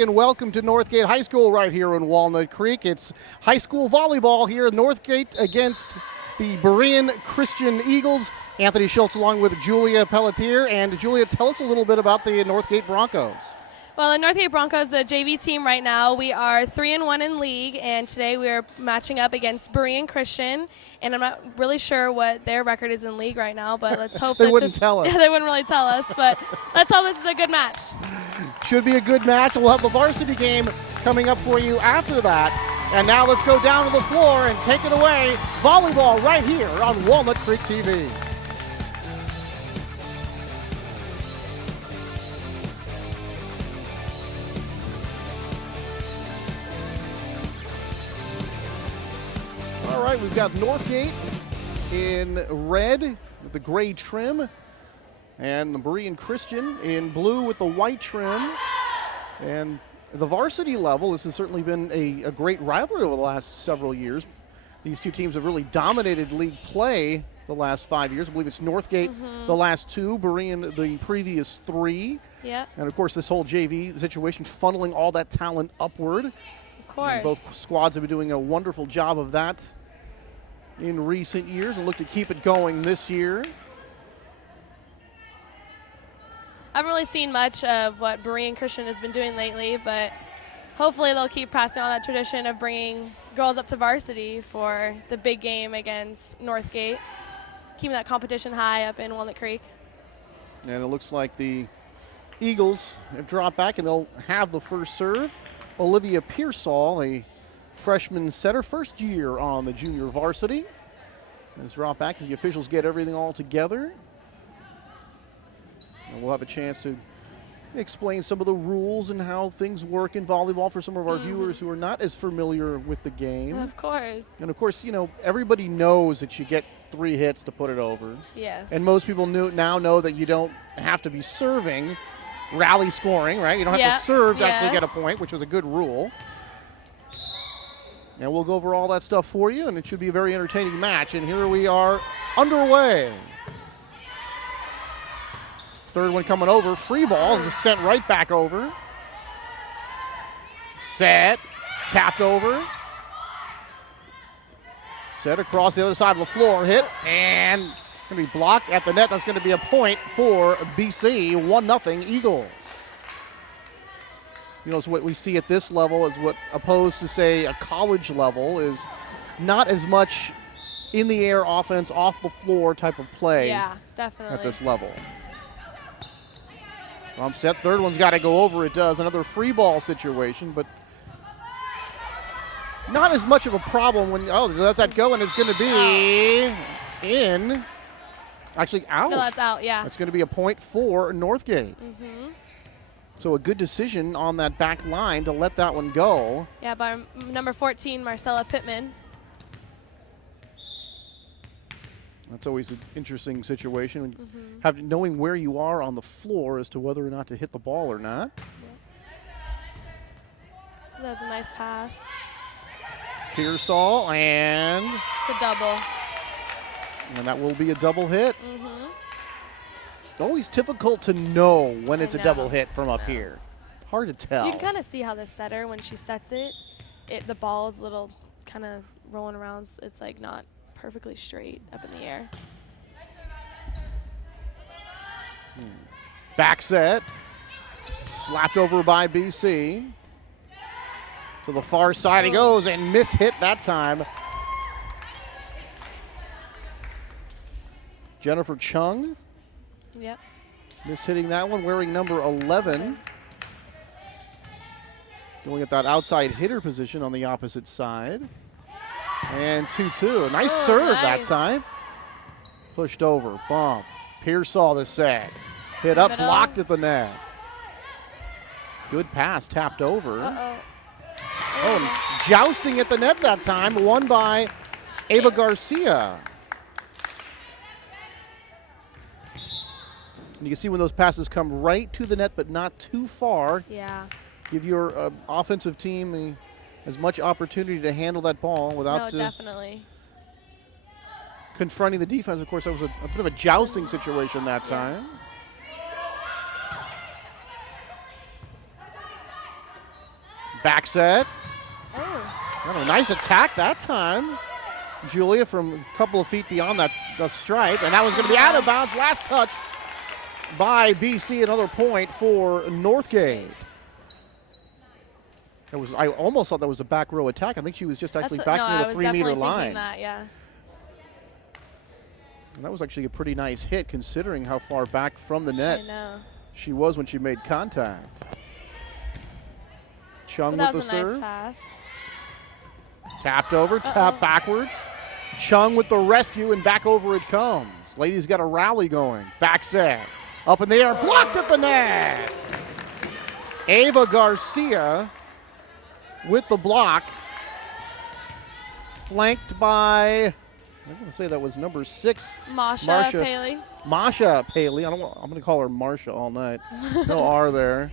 everybody, and welcome to Northgate High School right here in Walnut Creek. It's high school volleyball here in Northgate against the Berean Christian Eagles. Anthony Schultz along with Julia Pelletier. And Julia, tell us a little bit about the Northgate Broncos. Well, the Northgate Broncos, the JV team right now, we are 3-1 in league, and today we are matching up against Berean Christian, and I'm not really sure what their record is in league right now, but let's hope they wouldn't tell us. Yeah, they wouldn't really tell us, but let's hope this is a good match. Should be a good match. We'll have the varsity game coming up for you after that. And now let's go down to the floor and take it away. Volleyball right here on Walnut Creek TV. All right, we've got Northgate in red with the gray trim, and the Berean Christian in blue with the white trim. And the varsity level, this has certainly been a great rivalry over the last several years. These two teams have really dominated league play the last 5 years. I believe it's Northgate the last two, Berean the previous three. Yeah. And of course, this whole JV situation funneling all that talent upward. Of course. And both squads have been doing a wonderful job of that in recent years and look to keep it going this year. I haven't really seen much of what Berean Christian has been doing lately, but hopefully they'll keep passing on that tradition of bringing girls up to varsity for the big game against Northgate, keeping that competition high up in Walnut Creek. And it looks like the Eagles have dropped back, and they'll have the first serve. Olivia Pearsall, a freshman setter, first year on the junior varsity, has dropped back as the officials get everything all together. And we'll have a chance to explain some of the rules and how things work in volleyball for some of our viewers who are not as familiar with the game. Of course. And of course, you know, everybody knows that you get 3 hits to put it over. Yes. And most people now know that you don't have to be serving, rally scoring, right? You don't have to serve to actually get a point, which was a good rule. And we'll go over all that stuff for you, and it should be a very entertaining match. And here we are underway. Third one coming over, free ball, and just sent right back over. Set, tapped over. Set across the other side of the floor, hit, and going to be blocked at the net. That's going to be a point for BC, 1-0 Eagles. You know, so what we see at this level is what opposed to, say, a college level is not as much in the air offense, off the floor type of play. Yeah, definitely. At this level. Bump set, third one's got to go over. It does. Another free ball situation, but not as much of a problem when, let that go, and it's going to be in. Actually, out. No, that's out, yeah. That's going to be a point for Northgate. So a good decision on that back line to let that one go. Yeah, by number 14, Marcella Pittman. That's always an interesting situation, knowing where you are on the floor as to whether or not to hit the ball or not. That was a nice pass. Pearsall, and it's a double. And that will be a double hit. It's always difficult to know when it's a double hit from up here. Hard to tell. You can kind of see how the setter, when she sets it, the ball is a little kind of rolling around. So it's like not perfectly straight up in the air. Back set. Slapped over by BC. To the far side he goes, and miss-hit that time. Jennifer Chung. Yep. Miss-hitting that one, wearing number 11. Going at that outside hitter position on the opposite side. And 2-2. A nice serve that time. Pushed over. Bump. Pearsall the sag. Hit up, blocked at the net. Good pass, tapped over. And jousting at the net that time, won by Ava Garcia. And you can see when those passes come right to the net but not too far. Yeah. Give your offensive team as much opportunity to handle that ball without definitely confronting the defense. Of course, that was a bit of a jousting situation that time. Back set. Oh. Got a nice attack that time. Julia from a couple of feet beyond the stripe, and that was going to be out of bounds. Last touch by BC. Another point for Northgate. I almost thought that was a back row attack. I think she was just actually back near the 3 meter line. That, yeah. And that was actually a pretty nice hit considering how far back from the net she was when she made contact. Chung with the serve. Nice pass. Tapped over, tapped backwards. Chung with the rescue, and back over it comes. Ladies got a rally going. Back set. Up in the air, blocked at the net. Ava Garcia with the block. Flanked by, I'm going to say that was number 6. Masha Paley. Masha Paley. I'm going to call her Marsha all night. No R there.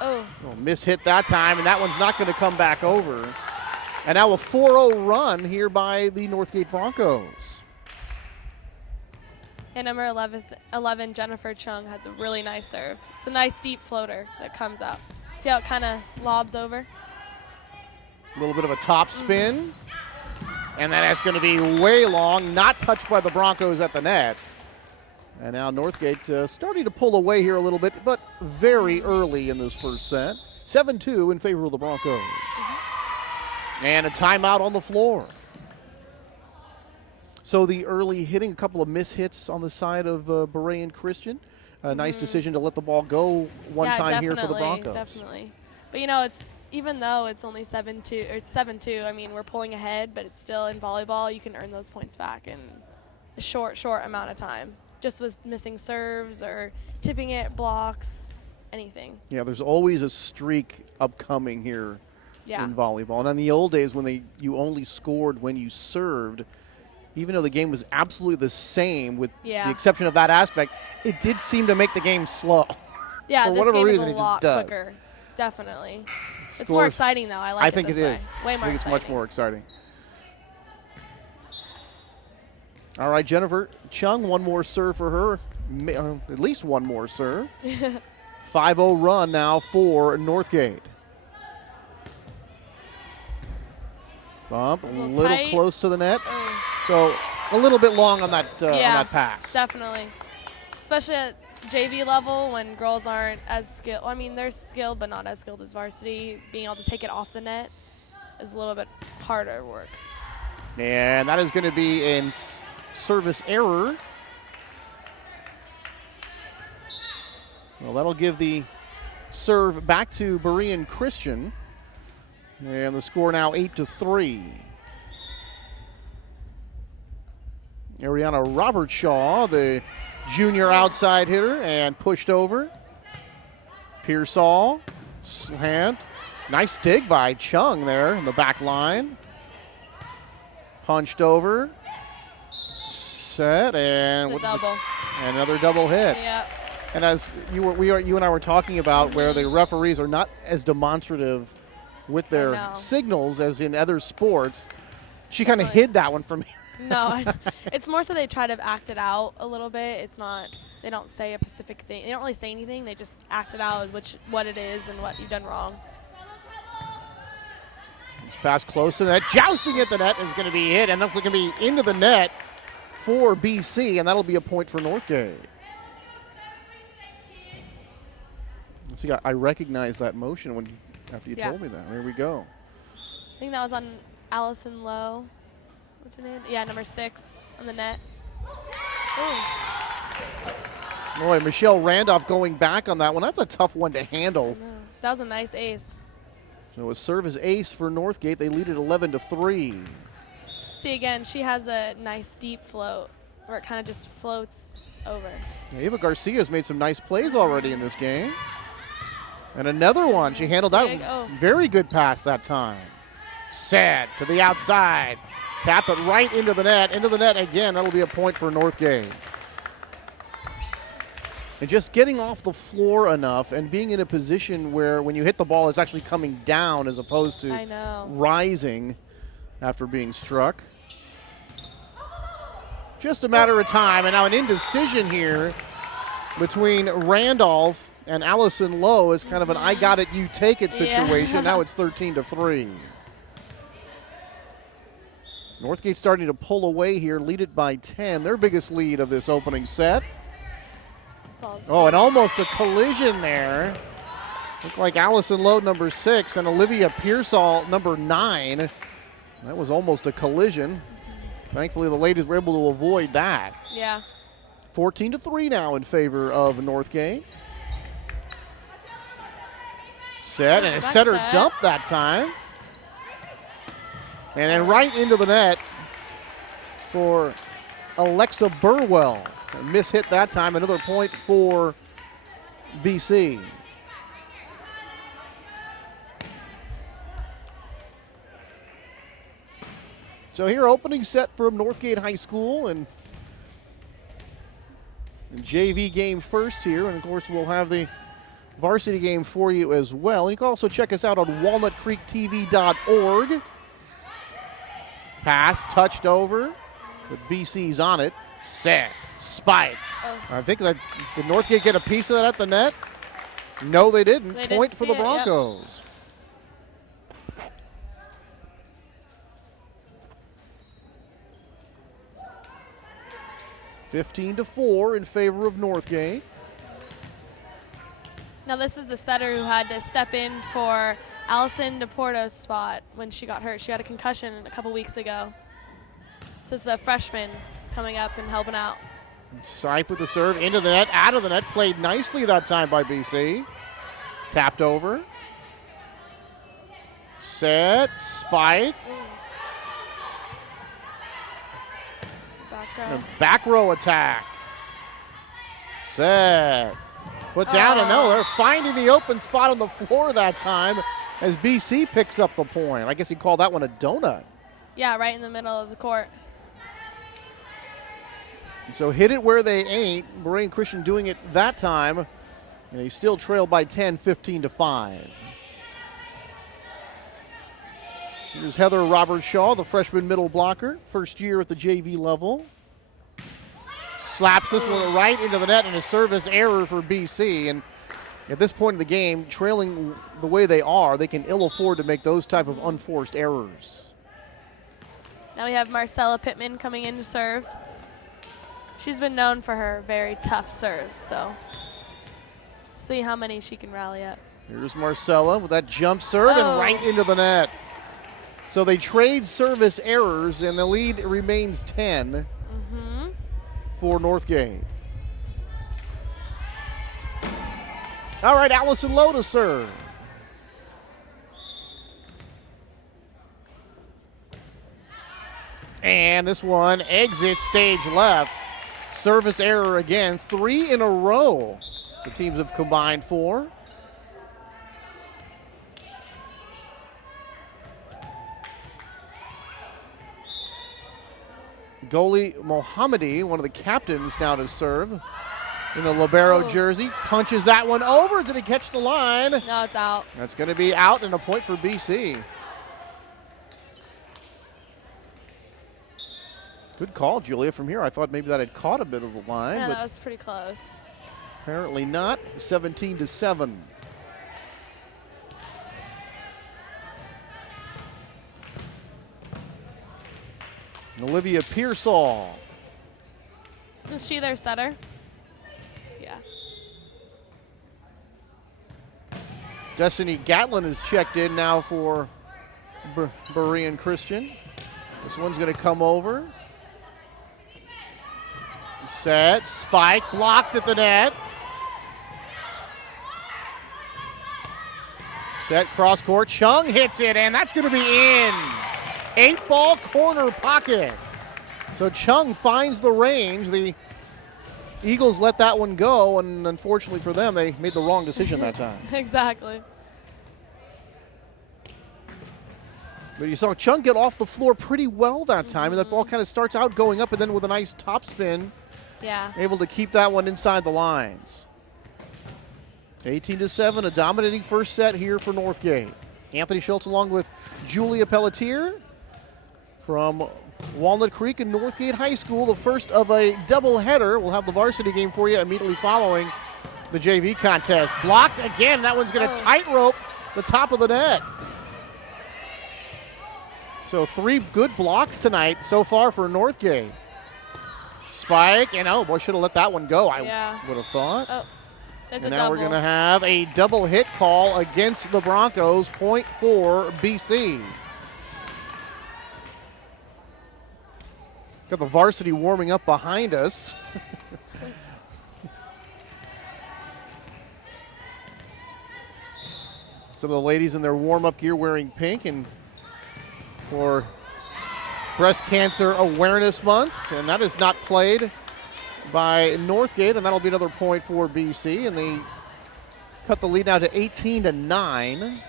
Oh. Miss hit that time, and that one's not going to come back over. And now a 4-0 run here by the Northgate Broncos. And number 11, Jennifer Chung, has a really nice serve. It's a nice deep floater that comes out. See how it kind of lobs over? A little bit of a top spin. And that's going to be way long, not touched by the Broncos at the net. And now Northgate starting to pull away here a little bit, but very early in this first set. 7-2 in favor of the Broncos. And a timeout on the floor. So the early hitting, a couple of mishits on the side of Berean Christian. A nice decision to let the ball go one time here for the Broncos. Definitely. But, you know, it's even though it's only 7-2, or it's 7-2, I mean, we're pulling ahead, but it's still in volleyball. You can earn those points back in a short amount of time. Just with missing serves or tipping it, blocks, anything. Yeah, there's always a streak upcoming here in volleyball. And in the old days when you only scored when you served, even though the game was absolutely the same with the exception of that aspect, it did seem to make the game slow. Yeah, for this whatever game reason, is a it lot just quicker. Definitely. It's more exciting, though. I like it. I think it is. Way more I think it's much more exciting. All right, Jennifer Chung, one more serve for her. At least one more serve. 5-0 run now for Northgate. Bump, a little close to the net. So a little bit long on that pass. Definitely. Especially at JV level when girls aren't as skilled. I mean, they're skilled, but not as skilled as varsity. Being able to take it off the net is a little bit harder work. And that is going to be in service error. Well, that'll give the serve back to Berean Christian. And the score now 8-3. Ariana Robertshaw, the junior outside hitter, and pushed over. Pearsall, hand. Nice dig by Chung there in the back line. Punched over. Set, and another double hit. Yep. And as you and I were talking about, where the referees are not as demonstrative with their signals as in other sports, she kind of hid that one from me. No, it's more so they try to act it out a little bit. It's not, they don't say a specific thing. They don't really say anything. They just act it out what it is and what you've done wrong. This pass close to the net. Jousting at the net is going to be hit, and that's going to be into the net for BC, and that'll be a point for Northgate. See, I recognized that motion after you told me that. There we go. I think that was on Allison Lowe. What's her name? Yeah, number 6 on the net. Boy, Michelle Randolph going back on that one. That's a tough one to handle. That was a nice ace. So a service ace for Northgate. They lead it 11-3. See, again, she has a nice deep float where it kind of just floats over. Ava Garcia's made some nice plays already in this game. And another one. She handled that very good pass that time. Set to the outside. Tap it right into the net. Into the net again. That'll be a point for Northgate. And just getting off the floor enough and being in a position where when you hit the ball, it's actually coming down as opposed to rising after being struck. Just a matter of time. And now an indecision here between Randolph and Allison Lowe is kind of an I got it, you take it situation. Yeah. Now it's 13-3. Northgate starting to pull away here, lead it by 10. Their biggest lead of this opening set. Oh, and almost a collision there. Looked like Allison Lowe, number 6, and Olivia Pearsall, number 9. That was almost a collision. Thankfully, the ladies were able to avoid that. Yeah. 14-3 now in favor of Northgate. Set, and a setter dump that time. And then right into the net for Alexa Burwell. A miss hit that time. Another point for BC. So here, opening set from Northgate High School, and JV game first here. And, of course, we'll have the varsity game for you as well. And you can also check us out on walnutcreektv.org. Pass, touched over, but BC's on it. Set, spike. I think that, did Northgate get a piece of that at the net? No, they didn't. Point for the Broncos. Yep. 15-4 in favor of Northgate. Now this is the setter who had to step in for Allison DePorto's spot when she got hurt. She had a concussion a couple weeks ago. So it's a freshman coming up and helping out. Sipe with the serve, into the net, out of the net. Played nicely that time by BC. Tapped over. Set, spike. Back row attack. Set. Put down, and no, they're finding the open spot on the floor that time as BC picks up the point. I guess he called that one a donut. Yeah, right in the middle of the court. And so hit it where they ain't. Berean Christian doing it that time. And he still trailed by 10, 15-5. Here's Heather Roberts-Shaw, the freshman middle blocker. First year at the JV level. Slaps this one right into the net, and a service error for BC. And at this point in the game, trailing the way they are, they can ill afford to make those type of unforced errors. Now we have Marcella Pittman coming in to serve. She's been known for her very tough serves, so see how many she can rally up. Here's Marcella with that jump serve and right into the net. So they trade service errors, and the lead remains 10 for Northgate. All right, Allison Lowe to serve. And this one exits stage left. Service error again, 3 in a row. The teams have combined for. Goalie Mohammadi, one of the captains, now to serve in the libero jersey. Punches that one over. Did he catch the line? No, it's out. That's going to be out, and a point for BC. Good call, Julia, from here. I thought maybe that had caught a bit of the line. Yeah, but that was pretty close. Apparently not. 17-7. Olivia Pearsall. Isn't she their setter? Yeah. Destiny Gatlin is checked in now for Berean Christian. This one's going to come over. Set, spike, blocked at the net. Set, cross court, Chung hits it, and that's going to be in. 8-ball corner pocket. So Chung finds the range. The Eagles let that one go, and unfortunately for them, they made the wrong decision that time. Exactly. But you saw Chung get off the floor pretty well that time, and that ball kind of starts out going up, and then with a nice top spin, able to keep that one inside the lines. 18-7, a dominating first set here for Northgate. Anthony Schultz along with Julia Pelletier from Walnut Creek and Northgate High School, the first of a doubleheader. We'll have the varsity game for you immediately following the JV contest. Blocked again. That one's going to tightrope the top of the net. So 3 good blocks tonight so far for Northgate. Spike, and oh boy, should have let that one go, I would have thought. Oh, that's and a now double. we're going to have a double hit call against the Broncos, point for BC. Got the varsity warming up behind us. Some of the ladies in their warm-up gear wearing pink, and for Breast Cancer Awareness Month, and that is not played by Northgate, and that'll be another point for BC, and they cut the lead now to 18-9.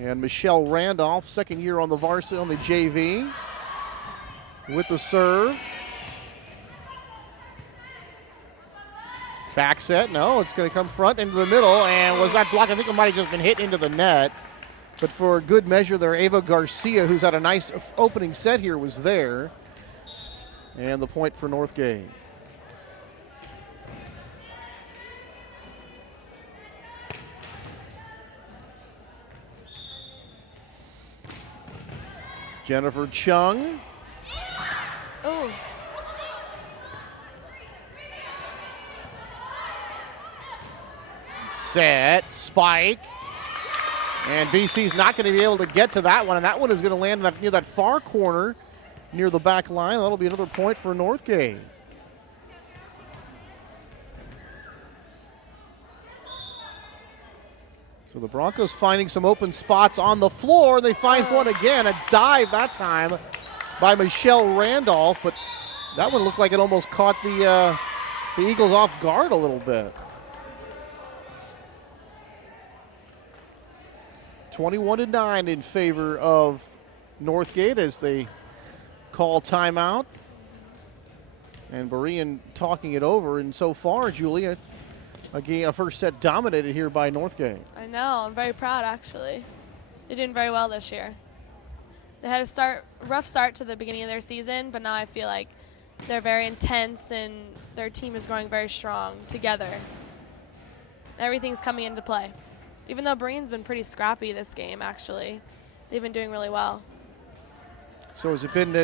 And Michelle Randolph, second year on the varsity, on the JV, with the serve. Back set, no, it's going to come front into the middle, and was that block? I think it might have just been hit into the net. But for good measure there, Ava Garcia, who's had a nice opening set here, was there. And the point for Northgate. Jennifer Chung. Oh. Set, spike. And BC's not going to be able to get to that one, and that one is going to land near that far corner, near the back line. That'll be another point for Northgate. So the Broncos finding some open spots on the floor. They find one again, a dive that time by Michelle Randolph, but that one looked like it almost caught the Eagles off guard a little bit. 21-9 in favor of Northgate as they call timeout. And Berean talking it over. And so far, Julia, a first set dominated here by Northgate. I know. I'm very proud, actually. They're doing very well this year. They had a rough start to the beginning of their season, but now I feel like they're very intense and their team is growing very strong together. Everything's coming into play. Even though Berean's been pretty scrappy this game, actually. They've been doing really well. So has it been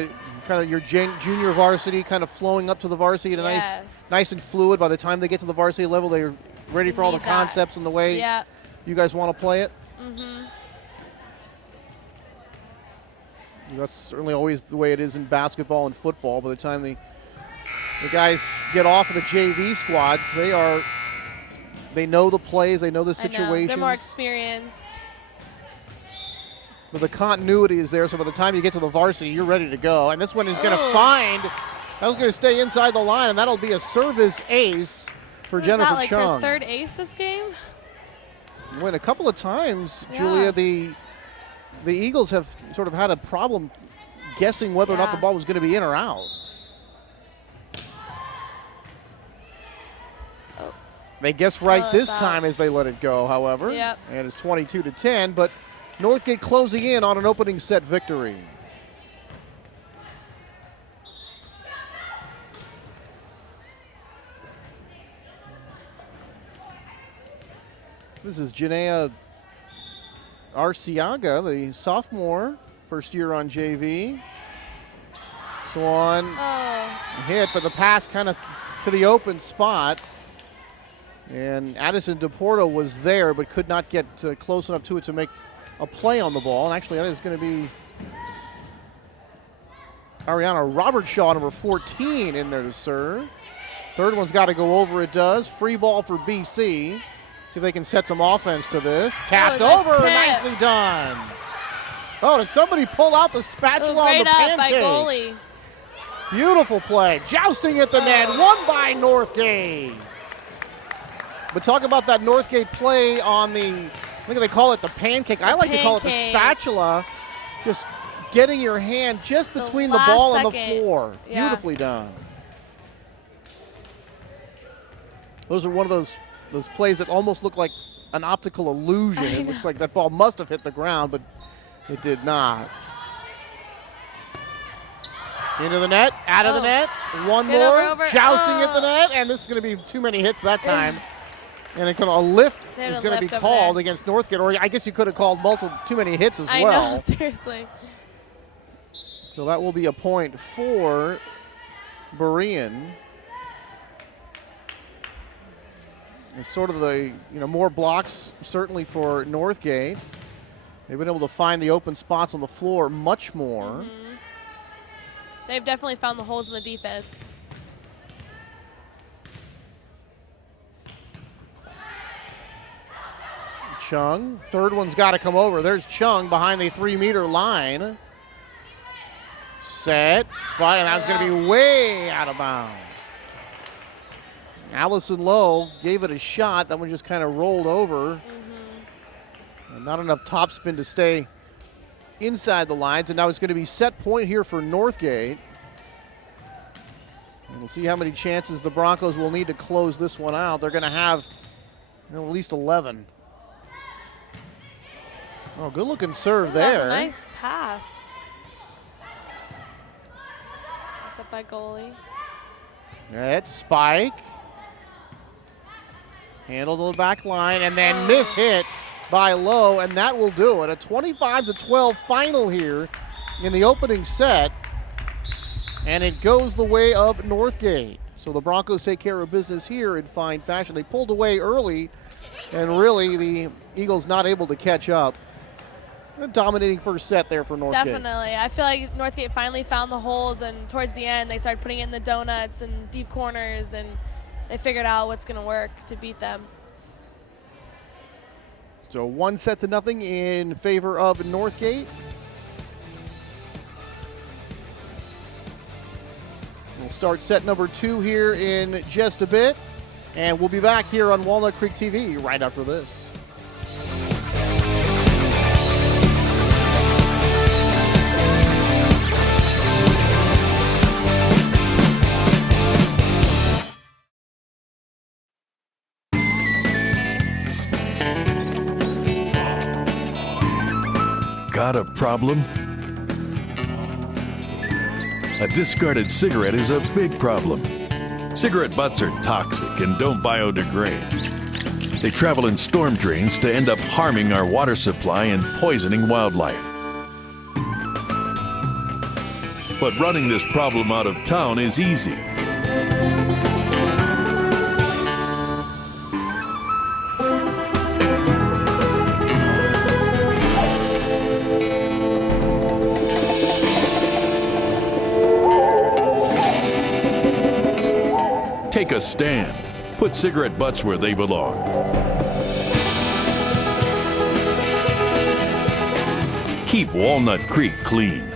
kind of your junior varsity kind of flowing up to the varsity at a nice and fluid? By the time they get to the varsity level, they're ready for all the concepts and the way you guys want to play it? Mm-hmm. That's certainly always the way it is in basketball and football. By the time the guys get off of the JV squads, they know the plays, they know the situations. They're more experienced. But the continuity is there, so by the time you get to the varsity, you're ready to go. And this one is going to that's going to stay inside the line, and that'll be a service ace for Jennifer Chung. Is that like her third ace this game? When a couple of times, Julia, the Eagles have sort of had a problem guessing whether or not the ball was going to be in or out. They guess right this time as they let it go, however. Yep. And it's 22-10, but Northgate closing in on an opening set victory. This is Janaea Arciaga, the sophomore, first year on JV. Swan hit, but the pass kind of to the open spot. And Addison DePorto was there, but could not get close enough to it to make a play on the ball. And actually, that is going to be Ariana Robertshaw, number 14, in there to serve. Third one's got to go over, it does. Free ball for BC. See if they can set some offense to this. Tapped over, nicely done. Oh, did somebody pull out the spatula on the pancake? By goalie. Beautiful play. Jousting at the net, won by Northgate. But talk about that Northgate play on the, I think they call it the pancake. I like to call it the spatula. Just getting your hand just between the ball and the floor. Yeah. Beautifully done. Those are one of those plays that almost look like an optical illusion. It looks like that ball must have hit the ground, but it did not. Into the net, out of the net, one Get more, over. jousting at the net, and this is going to be too many hits that time. And a lift is going to be called against Northgate, or I guess you could have called too many hits as well. I know, seriously. So that will be a point for Berean. And sort of the, more blocks certainly for Northgate. They've been able to find the open spots on the floor much more. Mm-hmm. They've definitely found the holes in the defense. Chung, third one's got to come over. There's Chung behind the 3-meter line. Set, spot, and that's going to be way out of bounds. Allison Lowe gave it a shot. That one just kind of rolled over. And not enough topspin to stay inside the lines, and now it's going to be set point here for Northgate. And we'll see how many chances the Broncos will need to close this one out. They're going to have at least 11. Oh, good-looking serve there. That was a nice pass. It's up by goalie. That's Spike. Handled to the back line, and then miss-hit by Lowe, and that will do it. A 25-12 final here in the opening set, and it goes the way of Northgate. So the Broncos take care of business here in fine fashion. They pulled away early, and really the Eagles not able to catch up. A dominating first set there for Northgate. Definitely. I feel like Northgate finally found the holes, and towards the end they started putting it in the donuts and deep corners, and they figured out what's going to work to beat them. So 1-0 in favor of Northgate. We'll start set number 2 here in just a bit, and we'll be back here on Walnut Creek TV right after this. Got a problem? A discarded cigarette is a big problem. Cigarette butts are toxic and don't biodegrade. They travel in storm drains to end up harming our water supply and poisoning wildlife. But running this problem out of town is easy. Take a stand. Put cigarette butts where they belong. Keep Walnut Creek clean.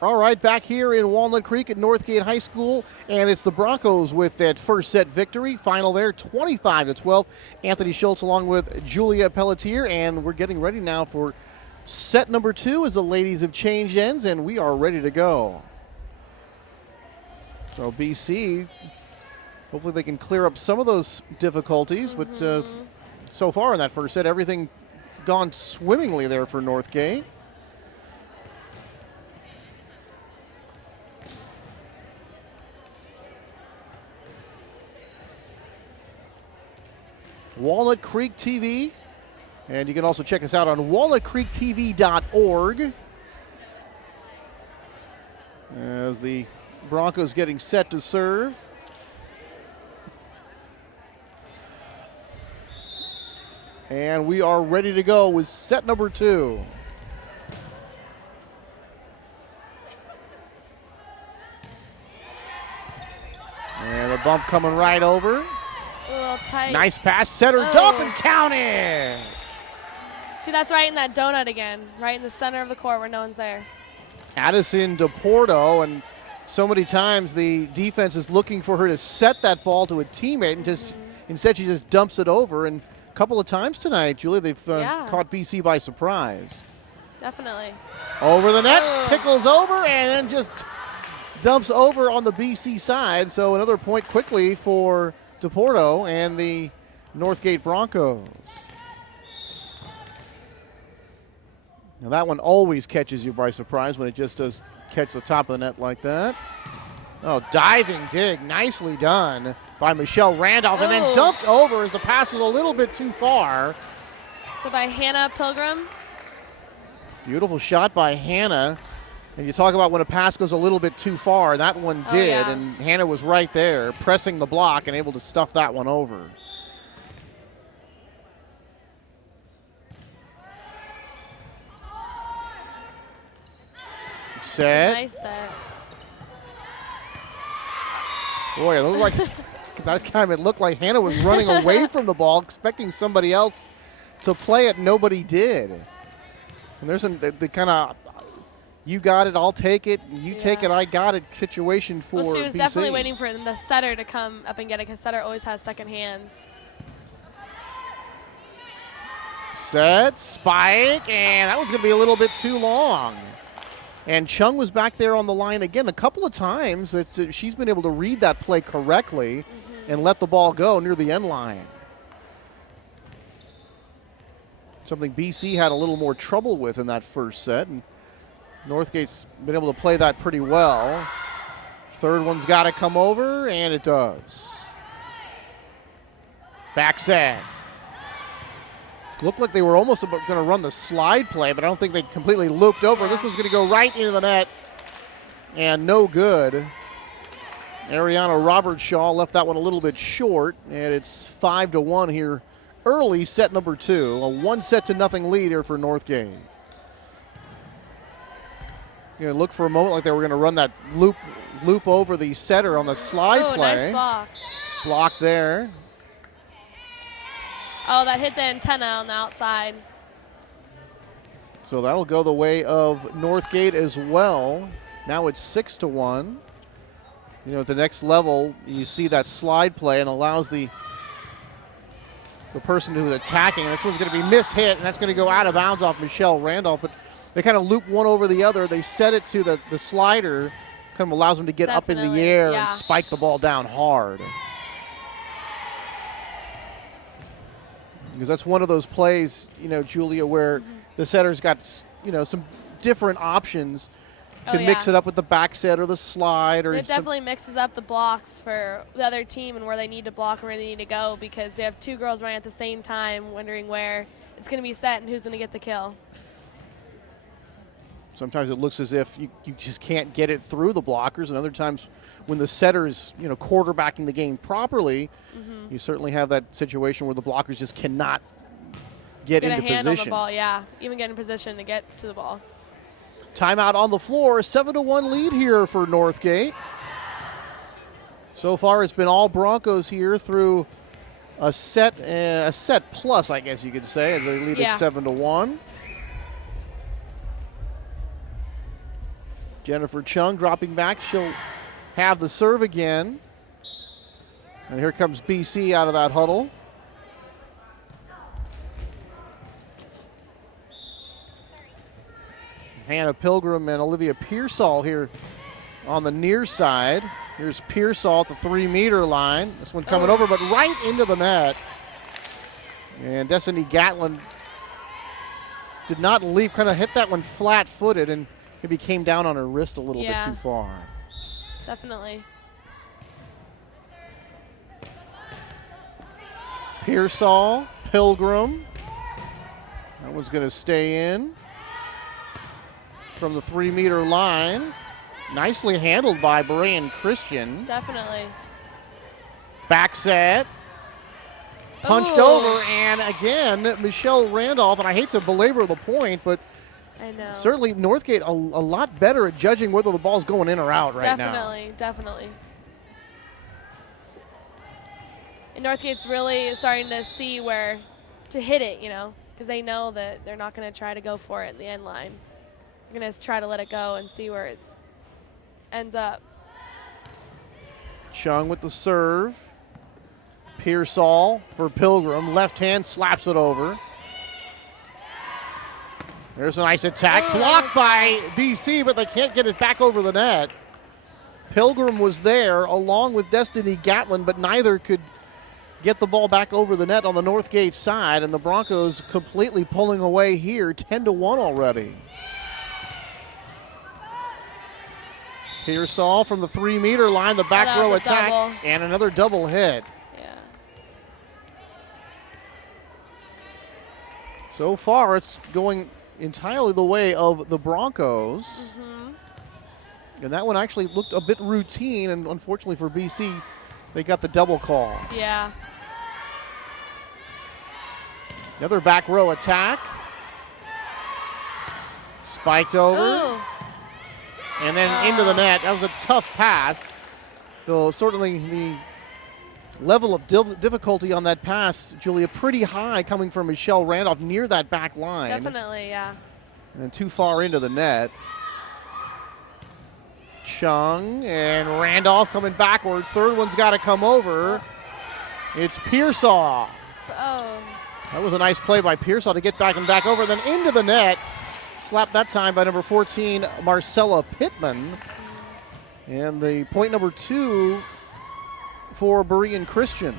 All right, back here in Walnut Creek at Northgate High School, and it's the Broncos with that first set victory. Final there, 25-12. Anthony Schultz along with Julia Pelletier, and we're getting ready now for set number 2 as the ladies have changed ends, and we are ready to go. So BC, hopefully they can clear up some of those difficulties, but so far in that first set, everything gone swimmingly there for Northgate. Walnut Creek TV. And you can also check us out on walnutcreektv.org. As the Broncos getting set to serve. And we are ready to go with set number 2. And the bump coming right over. A little tight. Nice pass, center dump and counted. See, that's right in that donut again, right in the center of the court where no one's there. Addison DePorto, and so many times the defense is looking for her to set that ball to a teammate, and just instead she just dumps it over. And a couple of times tonight, Julia, they've caught BC by surprise. Definitely. Over the net, tickles over, and then just dumps over on the BC side. So another point quickly for DePorto and the Northgate Broncos. Now that one always catches you by surprise when it just does catch the top of the net like that. Oh, diving dig, nicely done by Michelle Randolph, and then dumped over as the pass was a little bit too far. So by Hannah Pilgrim. Beautiful shot by Hannah. And you talk about when a pass goes a little bit too far, that one did, and Hannah was right there, pressing the block and able to stuff that one over. Set. Nice set. Boy, it looked like that time it looked like Hannah was running away from the ball, expecting somebody else to play it. Nobody did. And there's the kind of you got it, I'll take it, you take it, I got it situation for Well, she was BC. definitely waiting for the setter to come up and get it, because setter always has second hands. Set, spike, and that one's going to be a little bit too long. And Chung was back there on the line again a couple of times. She's been able to read that play correctly and let the ball go near the end line. Something BC had a little more trouble with in that first set, and Northgate's been able to play that pretty well. Third one's got to come over, and it does. Back set. Looked like they were almost going to run the slide play, but I don't think they completely looped over. This one's going to go right into the net, and no good. Ariana Robertshaw left that one a little bit short, and it's 5-1 here early, set number 2. A 1-0 lead here for Northgate. Look for a moment like they were going to run that loop over the setter on the slide play. Nice block. Block there. Oh, that hit the antenna on the outside. So that'll go the way of Northgate as well. Now it's 6-1. At the next level, you see that slide play and allows the person who's attacking. And this one's going to be mishit, and that's going to go out of bounds off Michelle Randolph. But they kind of loop one over the other. They set it to the slider, kind of allows them to get up in the air and spike the ball down hard. Because that's one of those plays, Julia, where the setter's got, some different options. Can mix it up with the back set or the slide. Or it definitely mixes up the blocks for the other team and where they need to block and where they need to go, because they have two girls running at the same time, wondering where it's going to be set and who's going to get the kill. Sometimes it looks as if you just can't get it through the blockers, and other times when the setter is, quarterbacking the game properly, you certainly have that situation where the blockers just cannot get into position. Handle the ball, even get in position to get to the ball. Timeout on the floor, 7-1 lead here for Northgate. So far it's been all Broncos here through a set plus, I guess you could say, as they lead at 7-1. Jennifer Chung dropping back. She'll have the serve again. And here comes BC out of that huddle. Hannah Pilgrim and Olivia Pearsall here on the near side. Here's Pearsall at the 3-meter line. This one coming over, but right into the net. And Destiny Gatlin did not leap, kind of hit that one flat-footed, and maybe came down on her wrist a little bit too far. Definitely. Pearsall, Pilgrim. That one's going to stay in from the 3-meter line. Nicely handled by Berean Christian. Definitely. Back set. Punched over, and again, Michelle Randolph, and I hate to belabor the point, but I know. Certainly Northgate a lot better at judging whether the ball's going in or out right now. Definitely. And Northgate's really starting to see where to hit it, because they know that they're not going to try to go for it in the end line. They're going to try to let it go and see where it ends up. Chung with the serve. Pearsall for Pilgrim. Left hand slaps it over. There's a nice attack. Blocked by BC, but they can't get it back over the net. Pilgrim was there along with Destiny Gatlin, but neither could get the ball back over the net on the Northgate side, and the Broncos completely pulling away here, 10-1 already. Pearsall from the 3-meter line, the back row attack, double. and another double hit. Yeah. So far, it's going entirely the way of the Broncos. Mm-hmm. And that one actually looked a bit routine, and unfortunately for BC, they got the double call. Yeah. Another back row attack. Spiked over. Ooh. And then into the net. That was a tough pass. Though certainly the level of difficulty on that pass, Julia, pretty high coming from Michelle Randolph near that back line. Definitely, yeah. And too far into the net. Chung and Randolph coming backwards. Third one's got to come over. It's Pearsall. Oh. That was a nice play by Pearsall to get back and back over, then into the net. Slapped that time by number 14, Marcella Pittman. And the point number 2 for Berean Christian.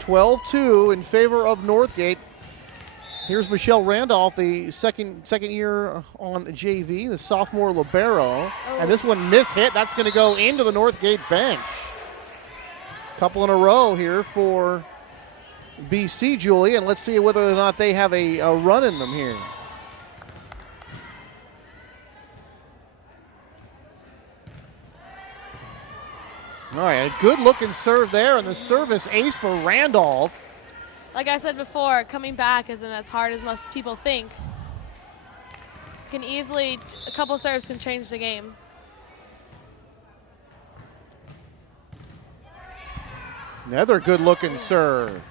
12-2 in favor of Northgate. Here's Michelle Randolph, the second year on JV, the sophomore libero. Oh. And this one mishit. That's going to go into the Northgate bench. Couple in a row here for BC, Julie, and let's see whether or not they have a run in them here. All right, a good-looking serve there, and the service ace for Randolph. Like I said before, coming back isn't as hard as most people think. Can easily, a couple serves can change the game. Another good-looking serve.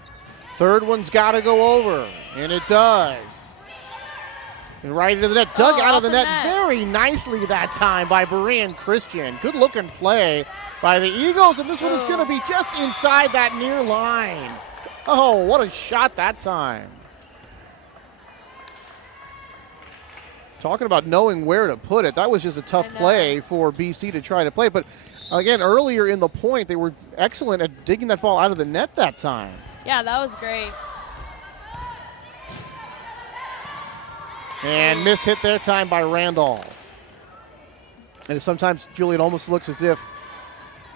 Third one's got to go over, and it does. And right into the net, dug out of the net very nicely that time by Berean Christian. Good-looking play by the Eagles, and this one is going to be just inside that near line. Oh, what a shot that time. Talking about knowing where to put it, that was just a tough play for BC to try to play. But again, earlier in the point, they were excellent at digging that ball out of the net that time. Yeah, that was great. And mishit that time by Randolph. And sometimes, Julie, it almost looks as if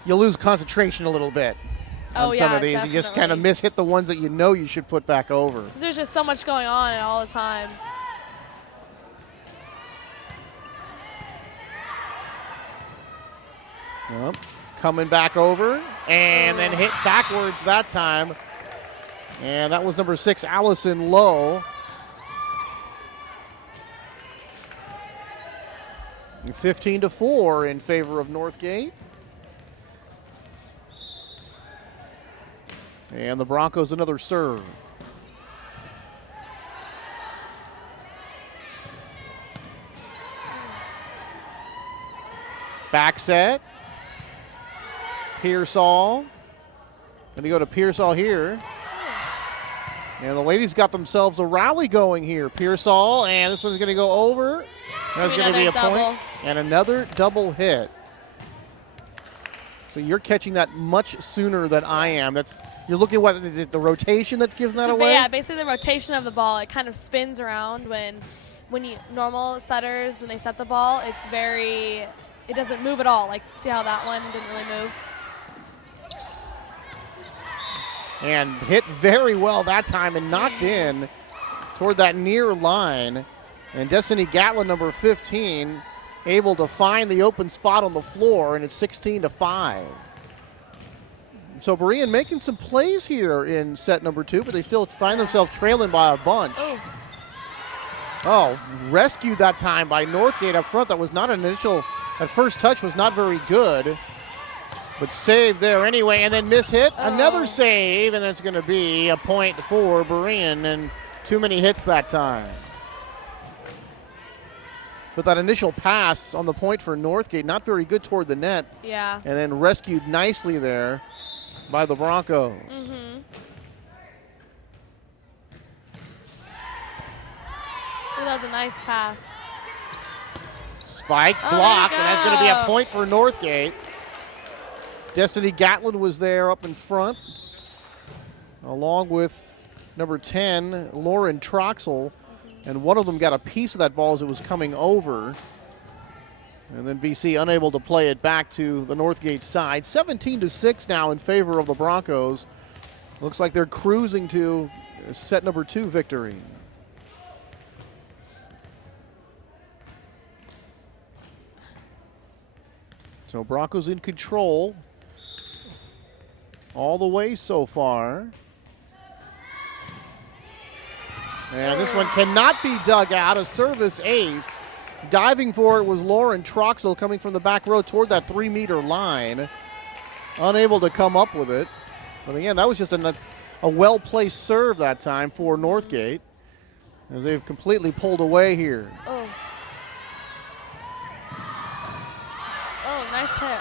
you lose concentration a little bit on some of these. Definitely. You just kind of mishit the ones that you know you should put back over. There's just so much going on all the time. Yep. Coming back over, and then hit backwards that time. And that was number 6, Allison Lowe. 15-4 in favor of Northgate. And the Broncos another serve. Back set. Pearsall. Going to go to Pearsall here. And the ladies got themselves a rally going here. Pearsall, and this one's going to go over. That's going to be a point. And another double hit. So you're catching that much sooner than I am. You're looking at what is it, the rotation that gives that away? Yeah, basically the rotation of the ball. It kind of spins around when you normal setters, when they set the ball, it doesn't move at all. Like, see how that one didn't really move? And hit very well that time and knocked in toward that near line. And Destiny Gatlin, number 15, able to find the open spot on the floor, and it's 16-5. So Berean making some plays here in set number 2, but they still find themselves trailing by a bunch. Oh, rescued that time by Northgate up front. That was not an initial, that first touch was not very good. But saved there anyway, and then mishit. Another save, and that's going to be a point for Berean, and too many hits that time. But that initial pass on the point for Northgate, not very good toward the net. Yeah. And then rescued nicely there by the Broncos. Mm-hmm. Ooh, that was a nice pass. Spike, block, and that's going to be a point for Northgate. Destiny Gatlin was there up in front. along with number 10, Lauren Troxel. And one of them got a piece of that ball as it was coming over. And then BC unable to play it back to the Northgate side. 17-6 now in favor of the Broncos. Looks like they're cruising to set number 2 victory. So Broncos in control all the way so far. And this one cannot be dug out. A service ace. Diving for it was Lauren Troxel coming from the back row toward that 3-meter line. Unable to come up with it. But again, that was just a well-placed serve that time for Northgate, as they've completely pulled away here. Oh, nice hit.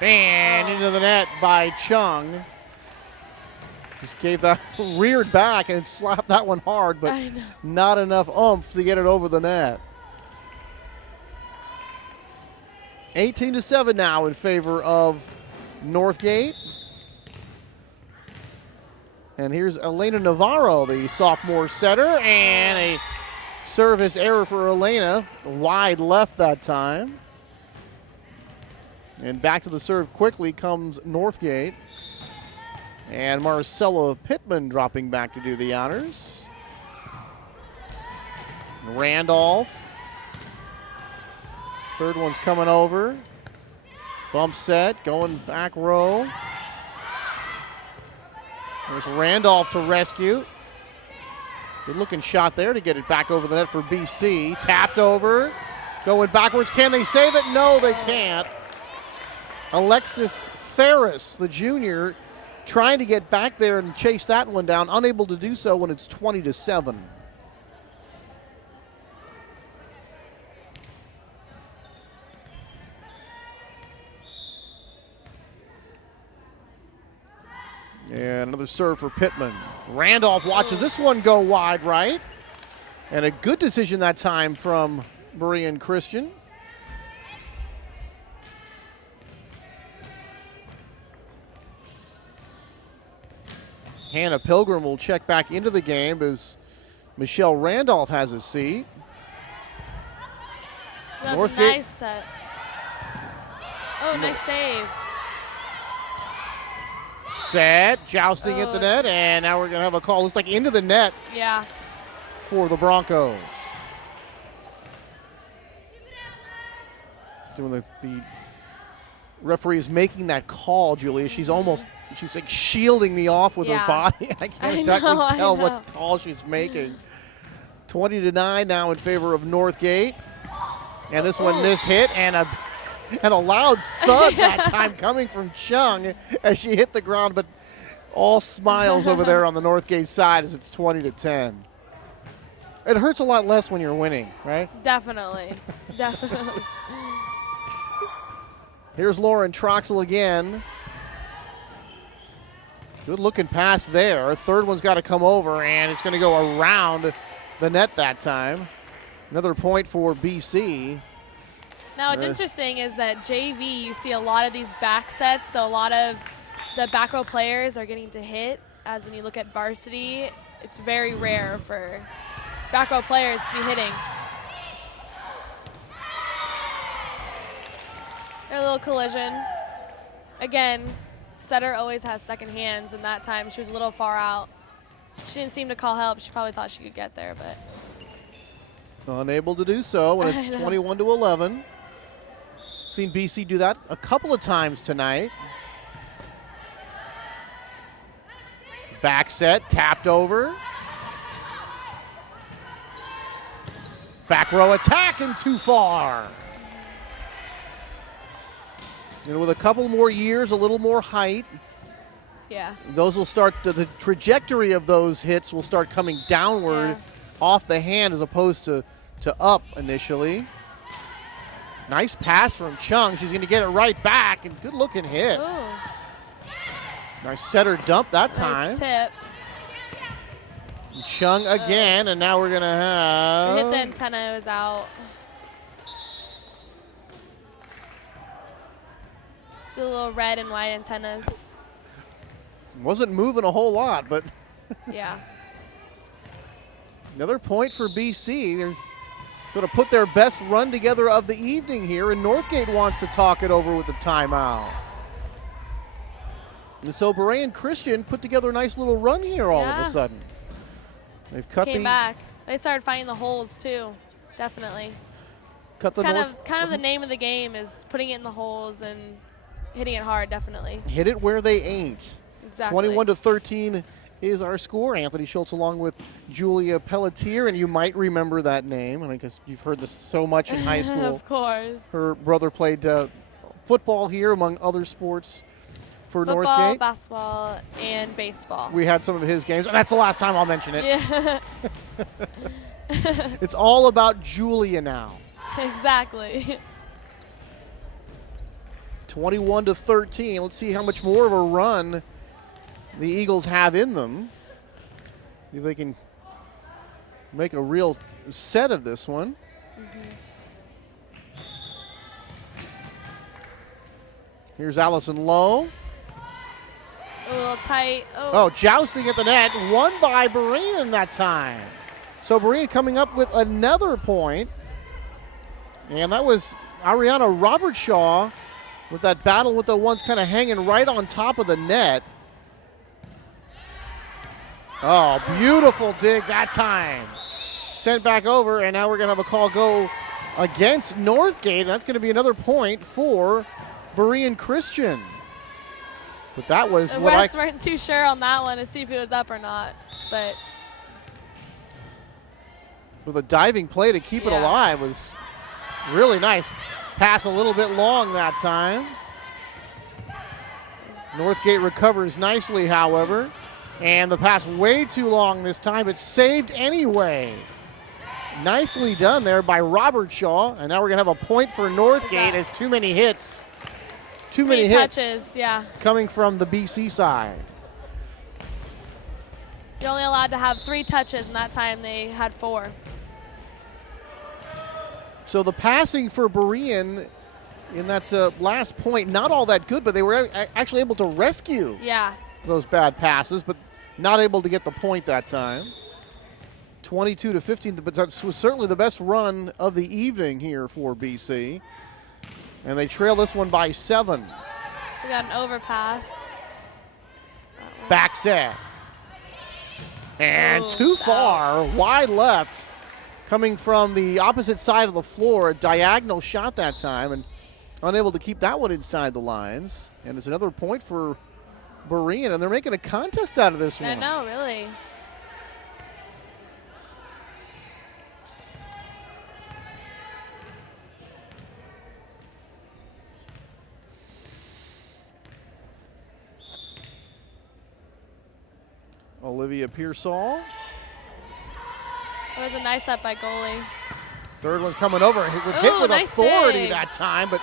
And into the net by Chung. Just gave that reared back and slapped that one hard, but not enough oomph to get it over the net. 18-7 now in favor of Northgate. And here's Elena Navarro, the sophomore setter, and a service error for Elena. Wide left that time. And back to the serve quickly comes Northgate. And Marcella Pittman dropping back to do the honors. Randolph. Third one's coming over. Bump set, going back row. There's Randolph to rescue. Good looking shot there to get it back over the net for BC. Tapped over, going backwards. Can they save it? No, they can't. Alexis Ferris, the junior, trying to get back there and chase that one down, unable to do so when it's 20-7. And another serve for Pittman. Randolph watches this one go wide right. And a good decision that time from Berean Christian. Hannah Pilgrim will check back into the game as Michelle Randolph has a seat. That was a nice set. Oh, nice save. Set, jousting at the net, and now we're going to have a call. Looks like into the net. Yeah. For the Broncos. Doing the referee is making that call, Julia. She's like shielding me off with her body. I can't exactly tell what call she's making. 20-9 now in favor of Northgate. And this one mishit, and a loud thud that time coming from Chung as she hit the ground, but all smiles over there on the Northgate side as it's 20-10. It hurts a lot less when you're winning, right? Definitely. Definitely. Here's Lauren Troxel again. Good looking pass there. Third one's got to come over, and it's going to go around the net that time. Another point for BC. Now, what's interesting is that JV, you see a lot of these back sets, so a lot of the back row players are getting to hit, as when you look at varsity, it's very rare for back row players to be hitting. A little collision. Again, setter always has second hands, and that time she was a little far out. She didn't seem to call help. She probably thought she could get there, but unable to do so when it's 21-11. Seen BC do that a couple of times tonight. Back set, tapped over. Back row attack and too far. And with a couple more years, a little more height. Yeah. Those will start, the trajectory of those hits will start coming downward off the hand as opposed to up initially. Nice pass from Chung. She's going to get it right back, and good looking hit. Ooh. Nice setter dump that time. Nice tip. And Chung again, and now we're going to have. Hit the antenna, it was out. It's a little red and white antennas. Wasn't moving a whole lot, but Yeah. another point for BC. They're sort of put their best run together of the evening here, and Northgate wants to talk it over with the timeout. And so Berean Christian put together a nice little run here all of a sudden. They've cut Came back. They started finding the holes too, definitely. Cut the kind of the name of the game is putting it in the holes and hitting it hard, definitely. Hit it where they ain't. Exactly. 21-13 is our score. Anthony Schultz along with Julia Pelletier, and you might remember that name, and I guess you've heard this so much in high school. Of course. Her brother played football here, among other sports, for Football, Northgate. basketball, and baseball. We had some of his games, and that's the last time I'll mention it. Yeah. It's all about Julia now. Exactly. 21-13. Let's see how much more of a run the Eagles have in them. See if they can make a real set of this one. Here's Allison Lowe. A little tight. Oh, jousting at the net. Won by Berean that time. So Berean coming up with another point. And that was Ariana Robertshaw with that battle with the ones kind of hanging right on top of the net. Oh, beautiful dig that time. Sent back over, and now we're going to have a call go against Northgate. That's going to be another point for Berean Christian. But that was the what refs weren't too sure on that one to see if it was up or not. But with a diving play to keep it alive was really nice. Pass a little bit long that time. Northgate recovers nicely, however. And the pass way too long this time, but saved anyway. Nicely done there by Robertshaw. And now we're going to have a point for Northgate as too many hits. Too many hits touches, yeah. coming from the BC side. You're only allowed to have 3 touches, and that time they had 4. So the passing for Berean in that last point, not all that good, but they were actually able to rescue those bad passes, but not able to get the point that time. 22-15, but that was certainly the best run of the evening here for BC. And they trail this one by 7. We got an overpass. Back set. And too far, wide left. Coming from the opposite side of the floor, a diagonal shot that time, and unable to keep that one inside the lines. And it's another point for Berean, and they're making a contest out of this one. I know, really. Olivia Pearsall. It was a nice up by goalie. Third one's coming over. It was hit with authority that time, but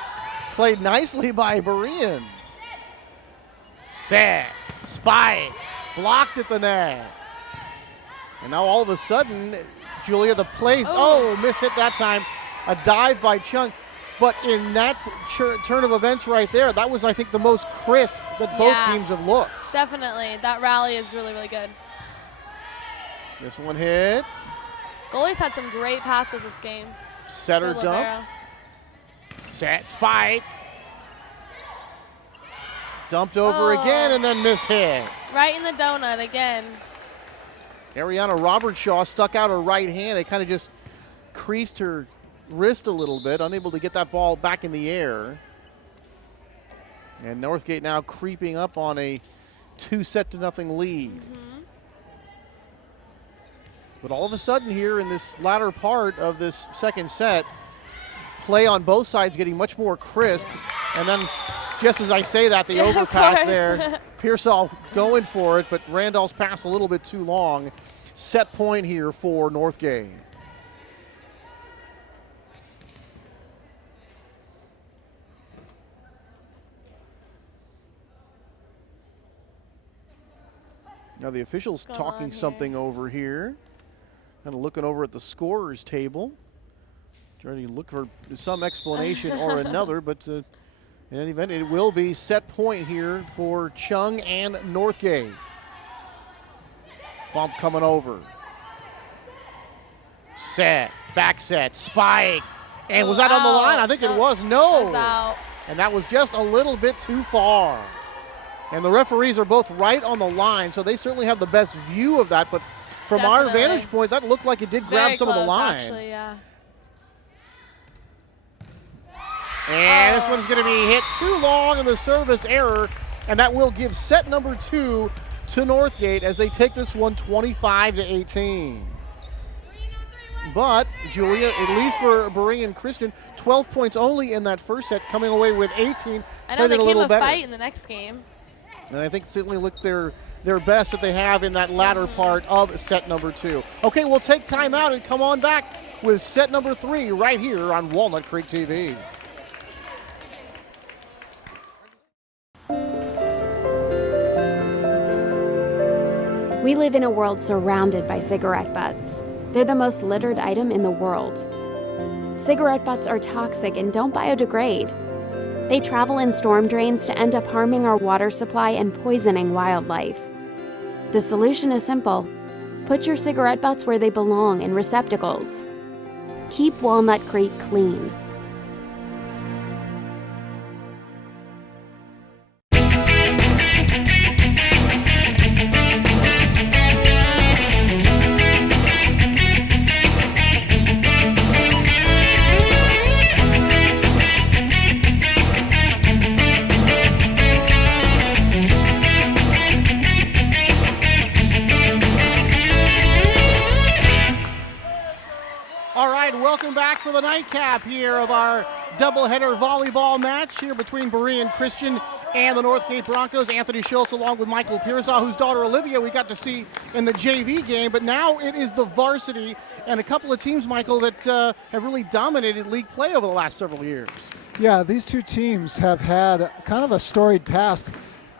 played nicely by Berean. Set, spike, blocked at the net. And now all of a sudden, Julia, the place, miss hit that time. A dive by Chung. But in that turn of events right there, that was, I think, the most crisp that both teams have looked. Definitely. That rally is really, really good. This one hit. Goalie's had some great passes this game. Setter dump. Set, spike. Dumped over again and then miss hit. Right in the donut again. Ariana Robertshaw stuck out her right hand. It kind of just creased her wrist a little bit, unable to get that ball back in the air. And Northgate now creeping up on a 2-0 lead. But all of a sudden here in this latter part of this second set, play on both sides getting much more crisp. And then just as I say that, the overpass there, Pearsall going for it, but Randolph's pass a little bit too long. Set point here for Northgate. Now the official's talking something over here. Kind of looking over at the scorer's table. Trying to look for some explanation or another, but In any event, it will be set point here for Chung and Northgate. Bump coming over. Set, back set, spike. And was that on the line? I think it was. No. That's out. And that was just a little bit too far. And the referees are both right on the line, so they certainly have the best view of that. But from our vantage point, that looked like it did grab some of the line. Actually, yeah. And this one's going to be hit too long in the service error, and that will give set number 2 to Northgate as they take this one 25-18. But, Julia, at least for Berean Christian, 12 points only in that first set, coming away with 18. I know they came a fight in the next game. And I think certainly looked their best that they have in that latter part of set number 2. Okay, we'll take time out and come on back with set number 3 right here on Walnut Creek TV. We live in a world surrounded by cigarette butts. They're the most littered item in the world. Cigarette butts are toxic and don't biodegrade. They travel in storm drains to end up harming our water supply and poisoning wildlife. The solution is simple. Put your cigarette butts where they belong, in receptacles. Keep Walnut Creek clean. Welcome back for the nightcap here of our doubleheader volleyball match here between Berean Christian and the Northgate Broncos. Anthony Schultz along with Michael Pearsall, whose daughter Olivia we got to see in the JV game, but now it is the varsity and a couple of teams, Michael, that have really dominated league play over the last several years. Yeah, these two teams have had kind of a storied past.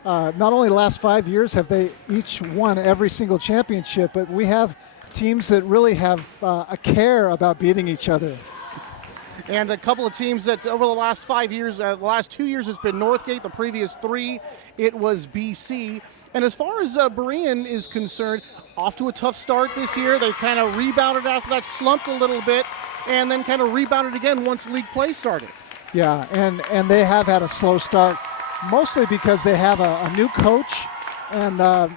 Not only the last 5 years have they each won every single championship, but we have teams that really have a care about beating each other. And a couple of teams that over the last 5 years, the last 2 years it's been Northgate, the previous 3 it was BC. And as far as Berean is concerned, off to a tough start this year. They kind of rebounded after that, slumped a little bit, and then kind of rebounded again once league play started. Yeah, and they have had a slow start, mostly because they have a new coach and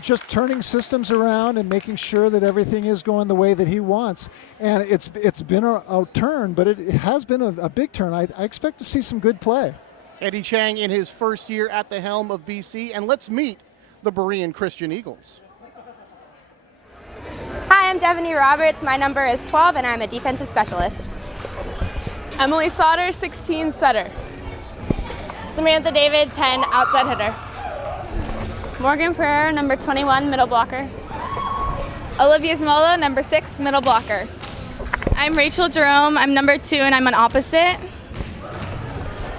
just turning systems around and making sure that everything is going the way that he wants. And it's been a turn, but it has been a big turn. I expect to see some good play. Eddie Chang in his first year at the helm of BC. And let's meet the Berean Christian Eagles. Hi, I'm Devaney Roberts. My number is 12, and I'm a defensive specialist. Emily Sauter, 16, setter. Samantha David, 10, outside hitter. Morgan Pereira, number 21, middle blocker. Olivia Zamolo, number 6, middle blocker. I'm Rachel Jerome. I'm number 2, and I'm an opposite.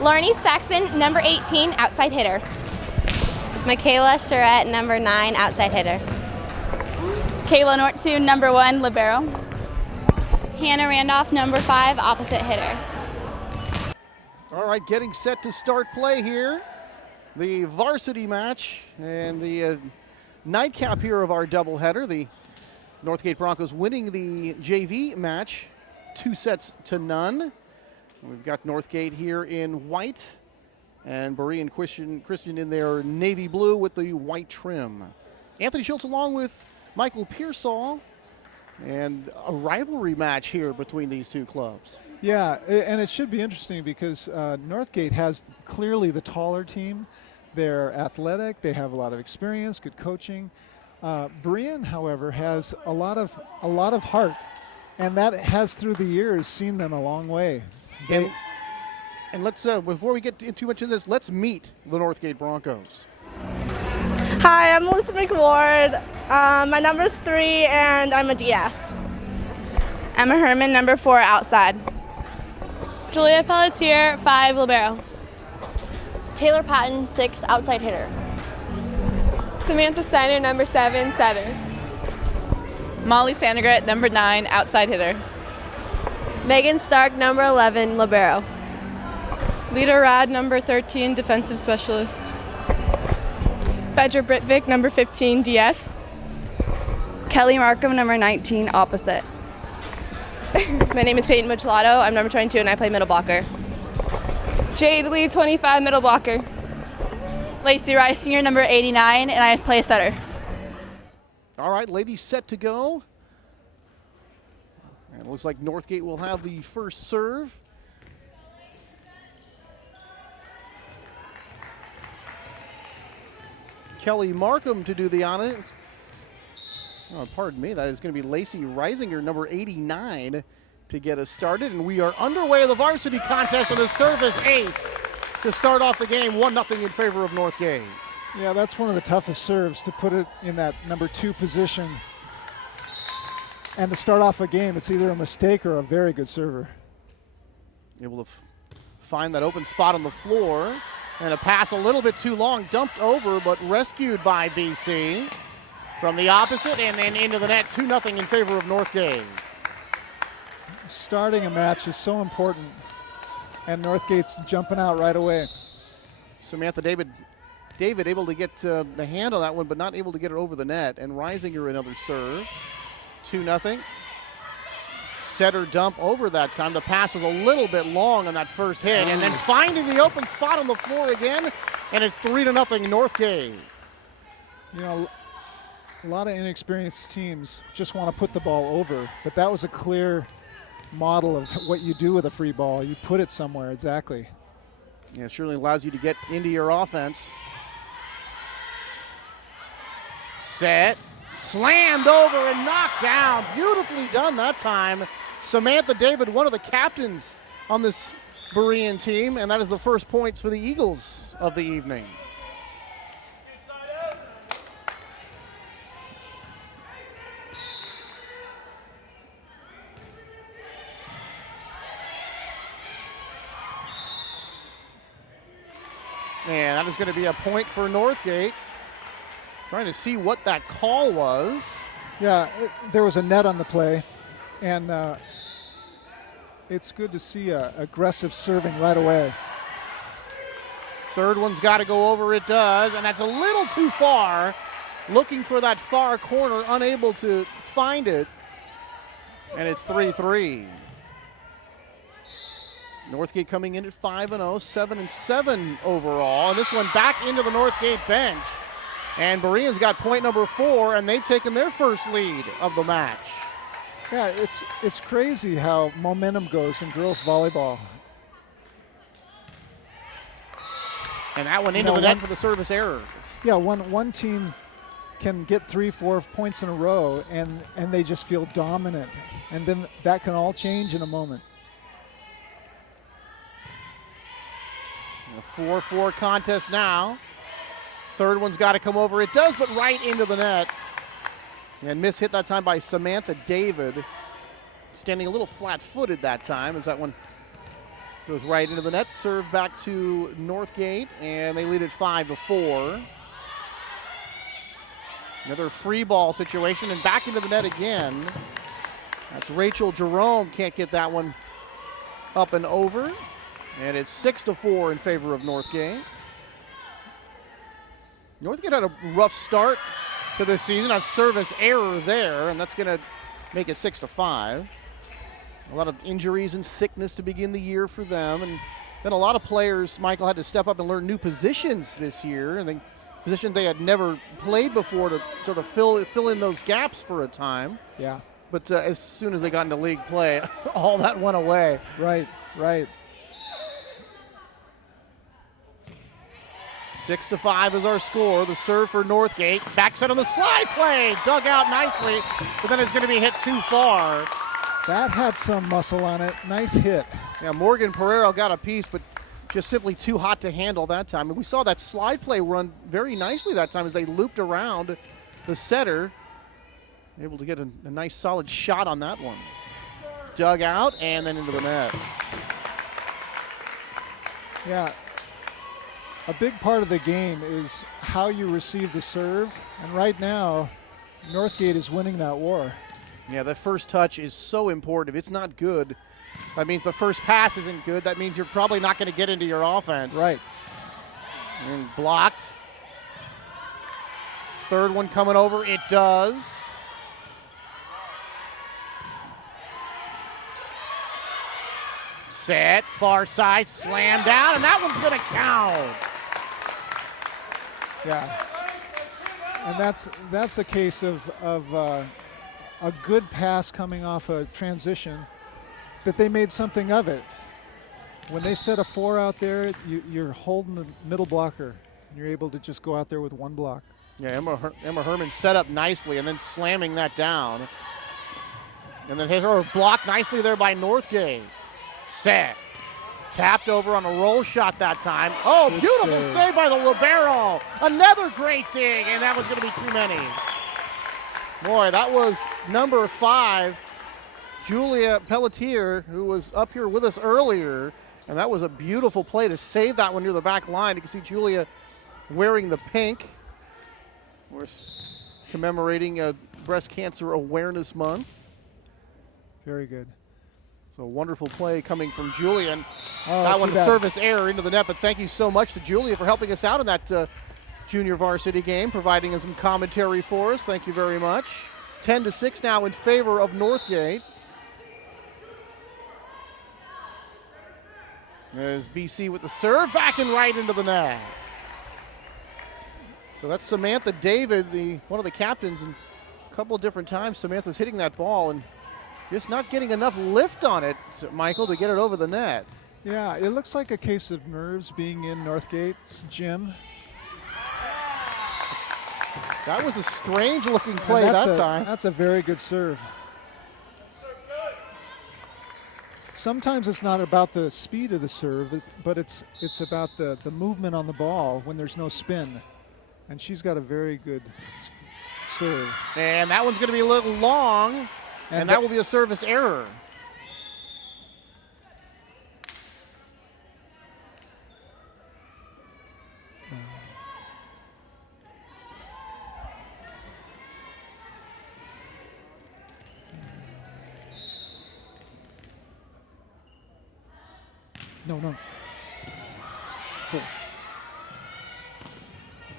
Lorne Saxon, number 18, outside hitter. Michaela Charette, number 9, outside hitter. Kayla Nortune, number 1, libero. Hannah Randolph, number 5, opposite hitter. All right, getting set to start play here. The varsity match and the nightcap here of our doubleheader. The Northgate Broncos winning the JV match 2-0. We've got Northgate here in white and Berean Christian in their navy blue with the white trim. Anthony Schultz along with Michael Pearsall, and a rivalry match here between these two clubs. Yeah, and it should be interesting because Northgate has clearly the taller team. They're athletic. They have a lot of experience, good coaching. Berean, however, has a lot of heart, and that has through the years seen them a long way. And let's before we get too much of this, let's meet the Northgate Broncos. Hi, I'm Melissa McWard. My number's 3, and I'm a DS. Emma Herman, number 4, outside. Julia Pelletier, 5, libero. Taylor Patton, 6, outside hitter. Samantha Steiner, number 7, setter. Molly Sandegret, number 9, outside hitter. Megan Stark, number 11, libero. Lita Rad, number 13, defensive specialist. Fedra Britvik, number 15, DS. Kelly Markham, number 19, opposite. My name is Peyton Michelotto. I'm number 22 and I play middle blocker. Jade Lee, 25, middle blocker. Lacey Rice, senior, number 89, and I play setter. All right, ladies set to go. And it looks like Northgate will have the first serve. Kelly Markham to do the honors. Oh, pardon me, that is going to be Lacey Reisinger, number 89, to get us started. And we are underway in the varsity contest, and the service ace to start off the game, 1-0 in favor of Northgate. Yeah, that's one of the toughest serves, to put it in that number 2 position. And to start off a game, it's either a mistake or a very good server. Able to find that open spot on the floor. And a pass a little bit too long, dumped over, but rescued by BC. From the opposite and then into the net, 2-0 in favor of Northgate. Starting a match is so important, and Northgate's jumping out right away. Samantha David able to get the hand on that one, but not able to get it over the net. And Reisinger another serve, 2-0. Setter dump over that time. The pass was a little bit long on that first hit, and then finding the open spot on the floor again, and it's 3-0 Northgate. You know, a lot of inexperienced teams just want to put the ball over, but that was a clear model of what you do with a free ball. You put it somewhere, exactly. Yeah, it surely allows you to get into your offense. Set, slammed over and knocked down. Beautifully done that time. Samantha David, one of the captains on this Berean team, and that is the first points for the Eagles of the evening. And that is going to be a point for Northgate. Trying to see what that call was. Yeah, there was a net on the play, and it's good to see aggressive serving right away. Third one's got to go over, it does, and that's a little too far. Looking for that far corner, unable to find it, and it's 3-3. Northgate coming in at 5-0, 7-7 overall, and this one back into the Northgate bench. And Berean's got point number 4, and they've taken their first lead of the match. Yeah, it's crazy how momentum goes in girls volleyball. And that one into the net for the service error. Yeah, one team can get 3-4 points in a row, and they just feel dominant. And then that can all change in a moment. A 4-4 contest now. Third one's got to come over. It does, but right into the net. And miss hit that time by Samantha David. Standing a little flat-footed that time as that one goes right into the net. Serve back to Northgate, and they lead it 5-4. Another free ball situation, and back into the net again. That's Rachel Jerome. Can't get that one up and over. And it's 6-4 in favor of Northgate. Northgate had a rough start to this season, a service error there, and that's going to make it 6-5. A lot of injuries and sickness to begin the year for them, and then a lot of players, Michael, had to step up and learn new positions this year, and then positions they had never played before to sort of fill in those gaps for a time. Yeah. But as soon as they got into league play, all that went away. Right. 6-5 is our score. The serve for Northgate. Backside on the slide play. Dug out nicely, but then it's going to be hit too far. That had some muscle on it. Nice hit. Yeah, Morgan Pereira got a piece, but just simply too hot to handle that time. And we saw that slide play run very nicely that time as they looped around the setter. Able to get a nice solid shot on that one. Dug out and then into the net. Yeah. A big part of the game is how you receive the serve, and right now, Northgate is winning that war. Yeah, that first touch is so important. If it's not good, That means the first pass isn't good. That means you're probably not going to get into your offense. Right. And blocked. Third one coming over. It does. Set. Far side. Slam down. And that one's going to count. Yeah. And that's a case of a good pass coming off a transition that they made something of it. When they set a 4 out there, you're holding the middle blocker. And you're able to just go out there with one block. Yeah, Emma Herman set up nicely and then slamming that down. And then hit her blocked nicely there by Northgate. Set. Tapped over on a roll shot that time. Oh, Good beautiful save. save by the libero. Another great dig, and that was going to be too many. Boy, that was number 5, Julia Pelletier, who was up here with us earlier. And that was a beautiful play to save that one near the back line. You can see Julia wearing the pink. We're commemorating Breast Cancer Awareness Month. Very good. So a wonderful play coming from Julia. And Oh, that too one, a bad. service error into the net. But thank you so much to Julia for helping us out in that junior varsity game, providing us some commentary for us. Thank you very much. 10-6 now in favor of Northgate. As BC with the serve, back and right into the net. So that's Samantha David, one of the captains, and a couple of different times Samantha's hitting that ball and just not getting enough lift on it, Michael, to get it over the net. Yeah, it looks like a case of nerves being in Northgate's gym. That was a strange looking play And that time. That's a very good serve. Sometimes it's not about the speed of the serve, but it's about the movement on the ball when there's no spin. And she's got a very good serve. And that one's going to be a little long, and that will be a service error. No. Full.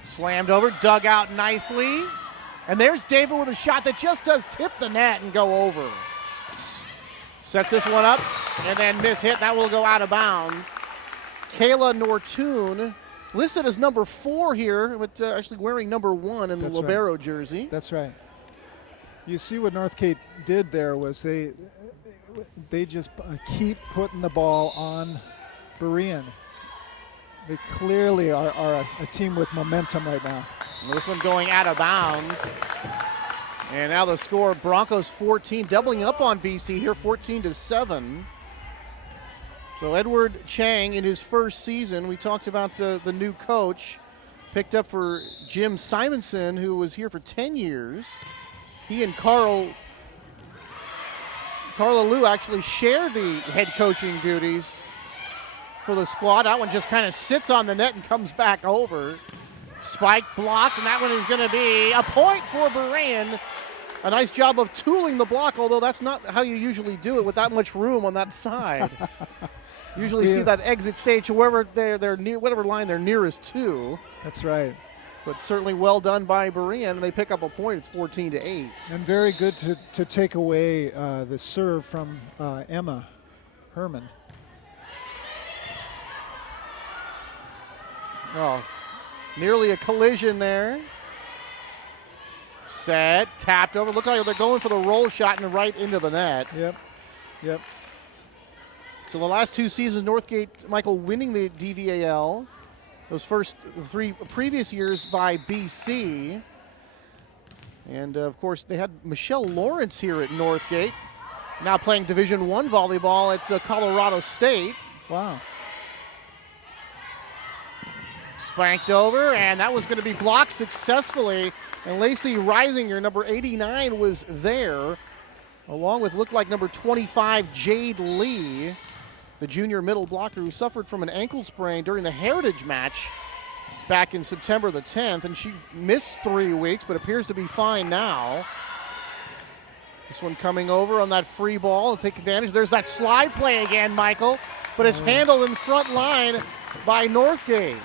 Slammed over, dug out nicely. And there's David with a shot that just does tip the net and go over. Sets this one up and then miss hit. That will go out of bounds. Kayla Nortoon, listed as number 4 here, but actually wearing number 1 in the libero jersey. That's right. You see what Northgate did there was they just keep putting the ball on Berean. They clearly are a team with momentum right now. Well, this one going out of bounds. And now the score, Broncos 14, doubling up on BC here, 14-7. So Edward Chang in his first season, we talked about the new coach, picked up for Jim Simonson, who was here for 10 years. He and Carla Liu actually shared the head coaching duties for the squad. That one just kind of sits on the net and comes back over. Spike blocked, and that one is going to be a point for Berean. A nice job of tooling the block, although that's not how you usually do it with that much room on that side. Usually see that exit stage to wherever they're near, whatever line they're nearest to. That's right. But certainly well done by Berean, and they pick up a point. It's 14-8. And very good to take away the serve from Emma Herman. Oh, nearly a collision there. Set, tapped over. Look like they're going for the roll shot and right into the net. Yep. So the last 2 seasons, Northgate, Michael, winning the DVAL. Those first 3 previous years by BC. And, of course, they had Michelle Lawrence here at Northgate, now playing Division I volleyball at Colorado State. Wow. Spanked over, and that was going to be blocked successfully. And Lacey Reisinger, number 89, was there, along with, looked like number 25, Jade Lee, the junior middle blocker who suffered from an ankle sprain during the Heritage match back in September the 10th, and she missed 3 weeks, but appears to be fine now. This one coming over on that free ball and take advantage. There's that slide play again, Michael, but it's handled in front line by Northgate.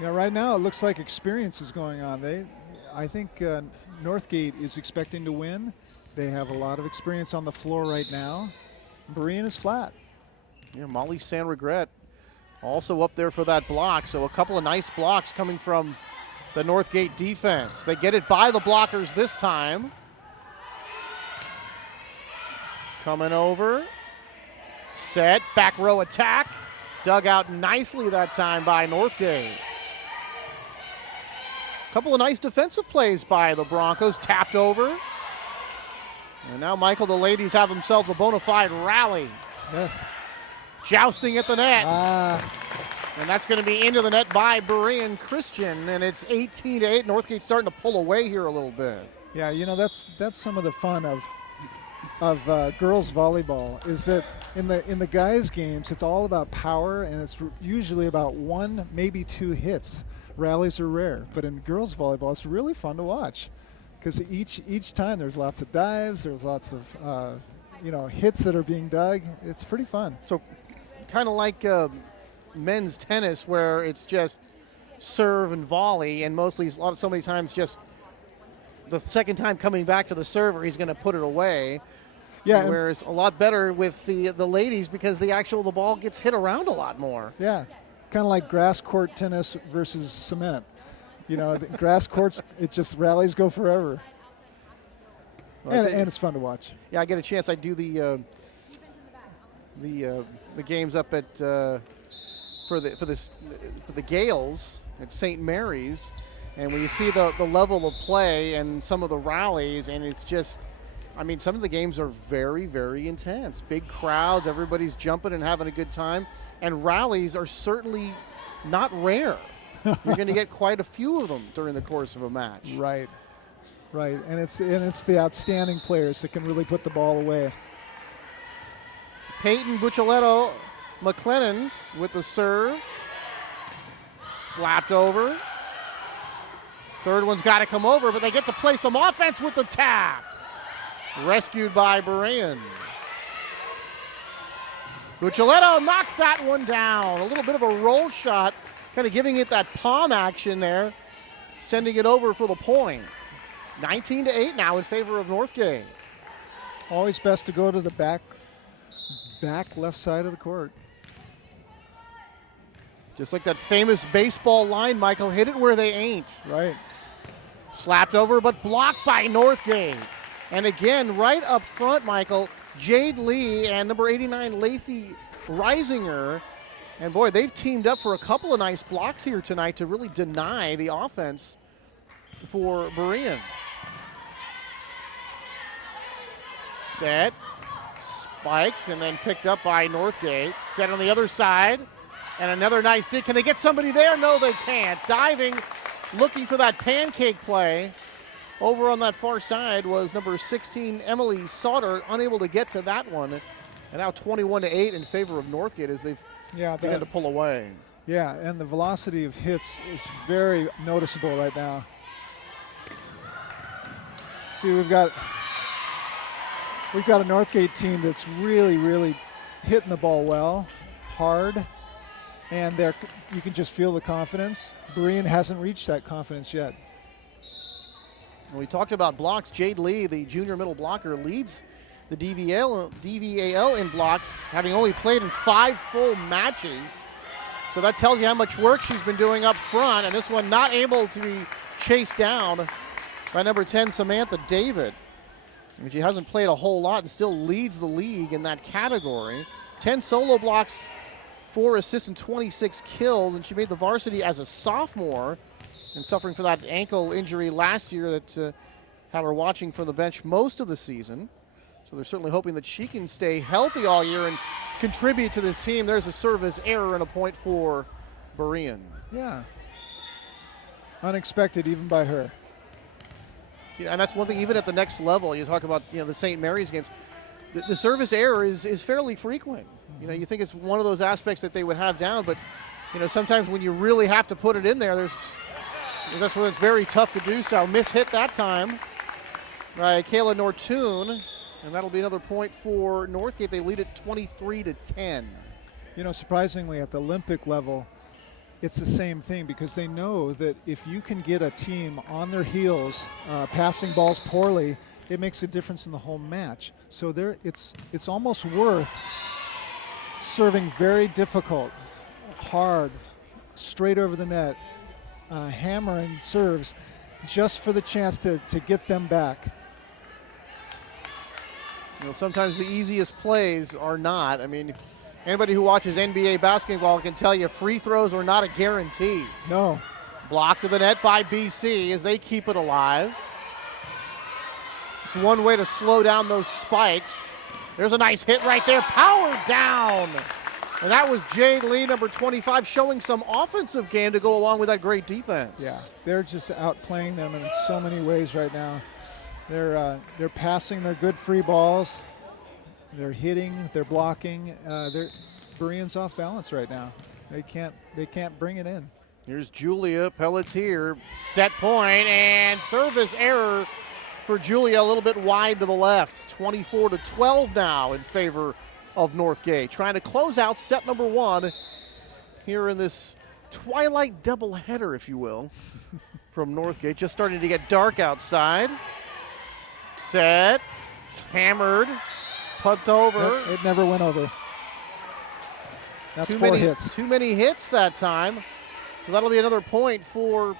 Yeah, right now it looks like experience is going on. I think Northgate is expecting to win. They have a lot of experience on the floor right now. Berean is flat. Yeah, Molly San Regret also up there for that block. So a couple of nice blocks coming from the Northgate defense. They get it by the blockers this time. Coming over. Set, back row attack. Dug out nicely that time by Northgate. Couple of nice defensive plays by the Broncos. Tapped over. And now, Michael, the ladies have themselves a bona fide rally. Yes. Jousting at the net. And that's going to be into the net by Berean Christian. And it's 18-8. Northgate's starting to pull away here a little bit. Yeah, you know, that's some of the fun of girls volleyball is that in the guys' games, it's all about power, and it's usually about one, maybe two hits. Rallies are rare. But in girls volleyball, it's really fun to watch. Because each time there's lots of dives, there's lots of hits that are being dug. It's pretty fun. So kind of like men's tennis where it's just serve and volley, and mostly so many times just the second time coming back to the server, he's going to put it away. Yeah. Whereas a lot better with the ladies because the ball gets hit around a lot more. Yeah. Kind of like grass court tennis versus cement. You know, the grass courts, it just rallies go forever. Well, and it's fun to watch. Yeah, I get a chance. I do the games up at for the Gales at St. Mary's, and when you see the level of play and some of the rallies, and it's just, I mean, some of the games are very, very intense. Big crowds, everybody's jumping and having a good time, and rallies are certainly not rare. You're going to get quite a few of them during the course of a match. Right. And it's the outstanding players that can really put the ball away. Peyton Bucceletto McLennan with the serve. Slapped over. Third one's got to come over, but they get to play some offense with the tap. Rescued by Berean. Bucceletto knocks that one down. A little bit of a roll shot, kind of giving it that palm action there, sending it over for the point. 19-8 now in favor of Northgate. Always best to go to the back left side of the court. Just like that famous baseball line, Michael, hit it where they ain't. Right. Slapped over, but blocked by Northgate. And again, right up front, Michael, Jade Lee and number 89, Lacey Reisinger. And boy, they've teamed up for a couple of nice blocks here tonight to really deny the offense for Berean. Set, spiked, and then picked up by Northgate. Set on the other side, and another nice dig. Can they get somebody there? No, they can't. Diving, looking for that pancake play. Over on that far side was number 16, Emily Sauter, unable to get to that one. And now 21-8 in favor of Northgate as they've begun to pull away. Yeah, and the velocity of hits is very noticeable right now. See, we've got a Northgate team that's really, really hitting the ball well, hard, and you can just feel the confidence. Berean hasn't reached that confidence yet. We talked about blocks. Jade Lee, the junior middle blocker, leads the DVAL in blocks, having only played in 5 full matches. So that tells you how much work she's been doing up front, and this one not able to be chased down by number 10, Samantha David. I mean, she hasn't played a whole lot and still leads the league in that category. 10 solo blocks, 4 assists, and 26 kills, and she made the varsity as a sophomore and suffering for that ankle injury last year that had her watching from the bench most of the season. So they're certainly hoping that she can stay healthy all year and contribute to this team. There's a service error and a point for Berean. Yeah. Unexpected even by her. Yeah, and that's one thing, even at the next level, you talk about the St. Mary's games, the service error is fairly frequent. You think it's one of those aspects that they would have down, but sometimes when you really have to put it in there, that's when it's very tough to do so. Miss hit that time. by Kayla Nortoon, and that'll be another point for Northgate. They lead it 23-10. You know, surprisingly, at the Olympic level, it's the same thing because they know that if you can get a team on their heels, passing balls poorly, it makes a difference in the whole match. So it's almost worth serving very difficult, hard, straight over the net, hammering serves just for the chance to get them back. You know, sometimes the easiest plays are not. I mean, anybody who watches NBA basketball can tell you free throws are not a guarantee. No. Blocked to the net by BC as they keep it alive. It's one way to slow down those spikes. There's a nice hit right there, powered down. And that was Jade Lee, number 25, showing some offensive game to go along with that great defense. Yeah, they're just outplaying them in so many ways right now. They're passing their good free balls. They're hitting, they're blocking. Berean's off balance right now. They can't bring it in. Here's Julia Pelletier, set point, and service error for Julia, a little bit wide to the left. 24-12 now in favor of Northgate. Trying to close out set number 1 here in this twilight doubleheader, if you will, from Northgate. Just starting to get dark outside. Set, it's hammered, pumped over. It never went over. That's Too 4 many hits. Too many hits that time. So that'll be another point for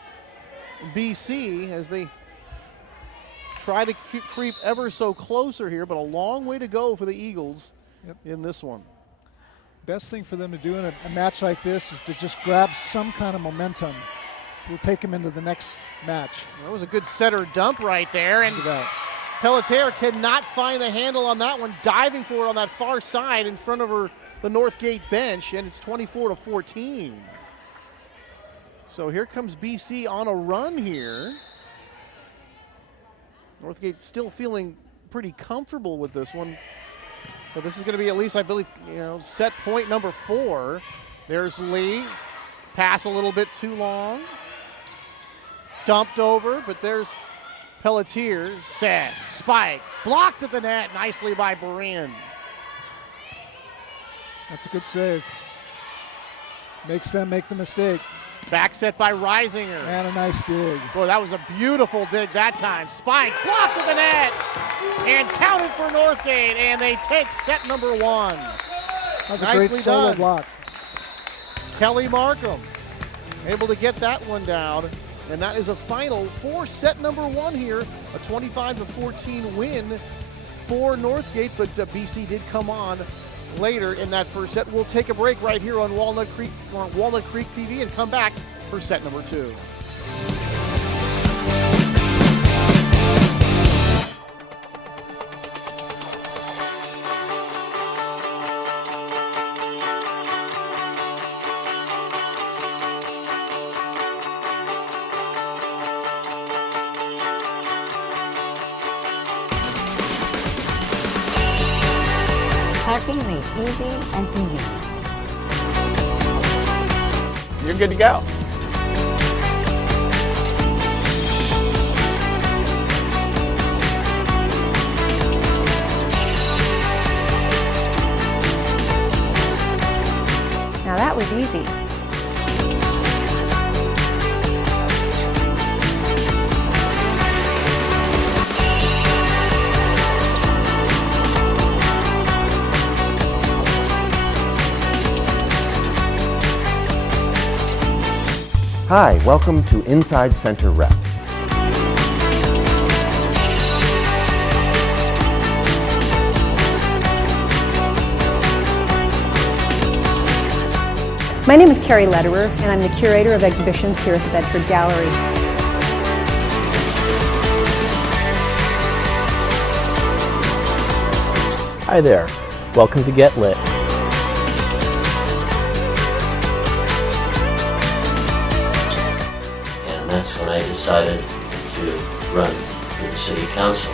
BC as they try to creep ever so closer here, but a long way to go for the Eagles in this one. Best thing for them to do in a match like this is to just grab some kind of momentum. We'll take them into the next match. That was a good setter dump right there, and Pelletier cannot find the handle on that one, diving for it on that far side in front of the Northgate bench, and it's 24-14. So here comes BC on a run here. Northgate still feeling pretty comfortable with this one, but this is going to be at least, I believe, set point number 4. There's Lee, pass a little bit too long, dumped over, but there's Pelletier, set, spike, blocked at the net, nicely by Berean. That's a good save. Makes them make the mistake. Back set by Reisinger. And a nice dig. Boy, that was a beautiful dig that time. Spike, blocked at the net, and counted for Northgate, and they take set number 1. That was a great solo block. Kelly Markham able to get that one down, and that is a final for set number 1 here. A 25-14 win for Northgate, but BC did come on later in that first set. We'll take a break right here on Walnut Creek TV and come back for set number 2. Parking made easy and convenient. You're good to go. Now that was easy. Hi, welcome to Inside Center Rep. My name is Carrie Lederer, and I'm the Curator of Exhibitions here at the Bedford Gallery. Hi there, welcome to Get Lit. And that's when I decided to run for the City Council.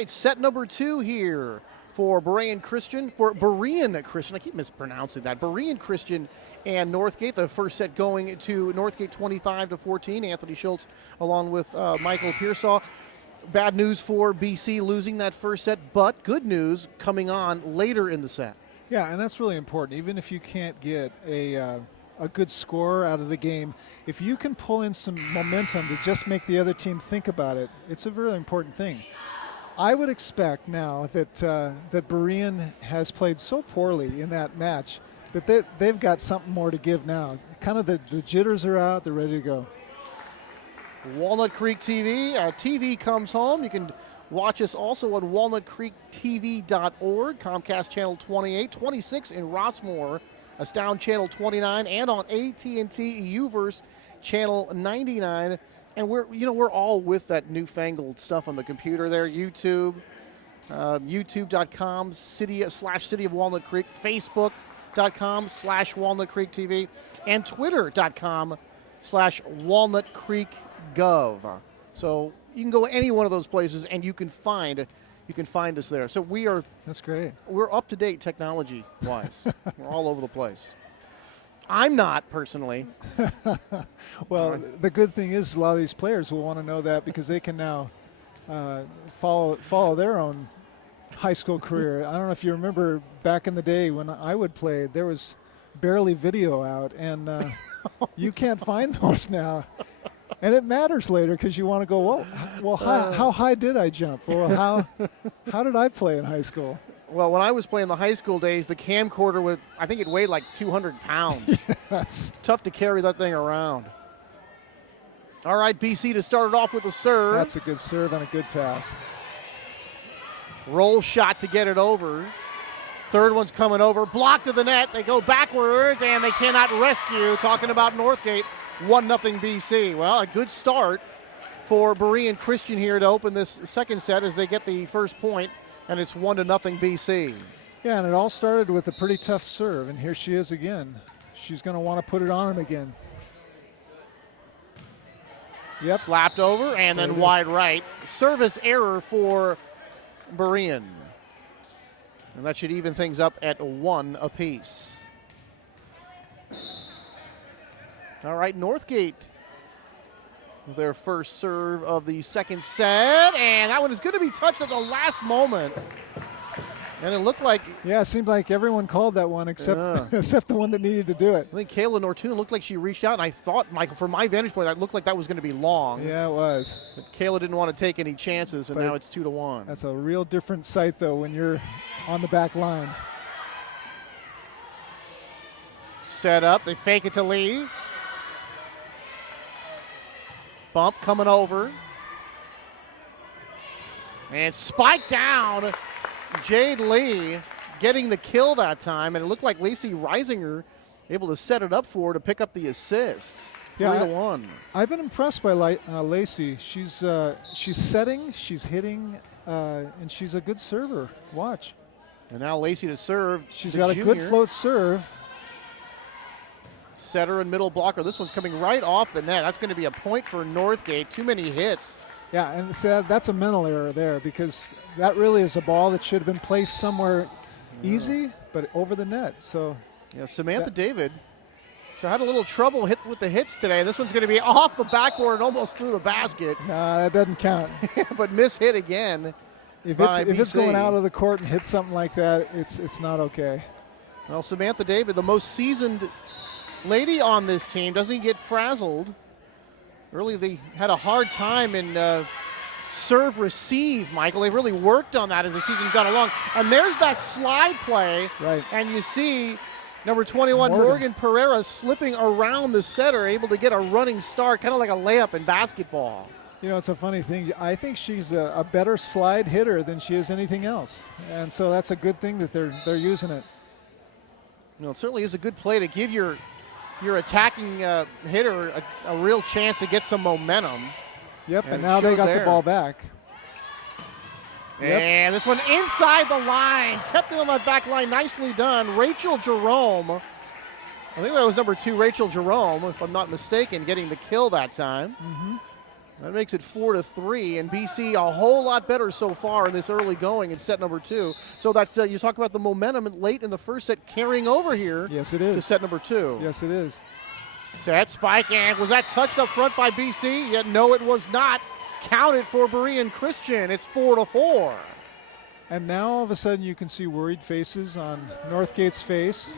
right, set number 2 here for Berean Christian. I keep mispronouncing that. Berean Christian and Northgate. The first set going to Northgate 25-14. Anthony Schultz along with Michael Pearsall. Bad news for BC losing that first set, but good news coming on later in the set. Yeah, and that's really important. Even if you can't get a good score out of the game, if you can pull in some momentum to just make the other team think about it, it's a really important thing. I would expect now that that Berean has played so poorly in that match that they've got something more to give now. Kind of the jitters are out, they're ready to go. Walnut Creek TV. TV comes home. You can watch us also on walnutcreektv.org, Comcast Channel 28, 26 in Rossmore, Astound Channel 29, and on AT&T UVerse Channel 99. And we're all with that newfangled stuff on the computer there. YouTube, youtube.com /City of Walnut Creek, Facebook.com /Walnut Creek TV, and Twitter.com/Walnut Creek Gov. So you can go any one of those places and you can find us there. So that's great. We're up to date technology wise. We're all over the place. I'm not personally. Well, the good thing is a lot of these players will want to know that because they can now follow their own high school career. I don't know if you remember back in the day when I would play, there was barely video out, and you can't find those now. And it matters later because you want to go, how high did I jump? Well, how did I play in high school? Well, when I was playing the high school days, the camcorder I think it weighed like 200 pounds. Yes. Tough to carry that thing around. All right, BC to start it off with a serve. That's a good serve and a good pass. Roll shot to get it over. Third one's coming over. Blocked to the net. They go backwards, and they cannot rescue. Talking about Northgate. 1-0 BC. Well, a good start for Berean Christian here to open this second set as they get the first point, and it's 1-0 BC. Yeah, and it all started with a pretty tough serve, and here she is again. She's going to want to put it on him again. Yep. Slapped over, and then wide right. Service error for Berean. And that should even things up at 1 apiece. All right, Northgate, their first serve of the second set, and that one is going to be touched at the last moment. And it looked like... Yeah, it seemed like everyone called that one except except the one that needed to do it. I think Kayla Nortoon looked like she reached out, and I thought, Michael, from my vantage point, that looked like that was going to be long. Yeah, it was. But Kayla didn't want to take any chances, and now it's 2-1. That's a real different sight, though, when you're on the back line. Set up. They fake it to Lee. Bump coming over. And spike down. Jade Lee getting the kill that time. And it looked like Lacey Reisinger able to set it up for her to pick up the assist. 3-1. I've been impressed by Lacey. She's setting, she's hitting, and she's a good server. Watch. And now Lacey to serve. She's got a good float serve. Setter and middle blocker. This one's coming right off the net. That's going to be a point for Northgate. Too many hits. Yeah, and that's a mental error there because that really is a ball that should have been placed somewhere easy, but over the net. So, yeah, Samantha David. So had a little trouble with the hits today. This one's going to be off the backboard and almost through the basket. Nah, that doesn't count. But mishit again. If it's going out of the court and hits something like that, it's not okay. Well, Samantha David, the most seasoned lady on this team, doesn't get frazzled. Really, they had a hard time in serve receive, Michael. They've really worked on that as the season's gone along. And there's that slide play. Right. And you see number 21, Morgan Pereira, slipping around the setter, able to get a running start, kind of like a layup in basketball. You know, it's a funny thing. I think she's a better slide hitter than she is anything else. And so that's a good thing that they're using it. You know, it certainly is a good play to give your attacking hitter a real chance to get some momentum. Yep, and now they got the ball back. And this one inside the line. Kept it on that back line. Nicely done. Rachel Jerome. I think that was number 2, Rachel Jerome, if I'm not mistaken, getting the kill that time. Mm-hmm. That makes it 4-3, and BC a whole lot better so far in this early going in set number 2. So that's you talk about the momentum late in the first set carrying over here. Yes, it is. To set number 2. Yes, it is. Set, spike, and was that touched up front by BC? Yet no, it was not. Counted for Berean Christian. It's 4-4. And now all of a sudden you can see worried faces on Northgate's face.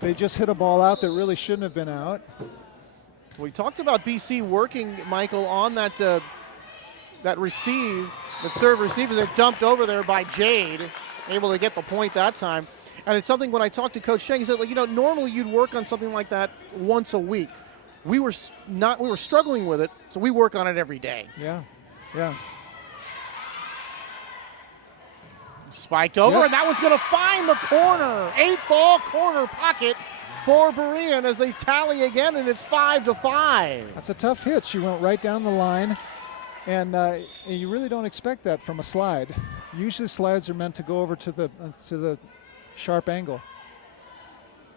They just hit a ball out that really shouldn't have been out. We talked about BC working, Michael, on that that receive, that serve receive, they're dumped over there by Jade, able to get the point that time. And it's something when I talked to Coach Sheng, he said, normally you'd work on something like that once a week. We were struggling with it, so we work on it every day. Yeah. Spiked over, and that one's going to find the corner. 8-ball corner pocket for Berean as they tally again, and it's 5-5. That's a tough hit. She went right down the line, and you really don't expect that from a slide. Usually slides are meant to go over to the sharp angle.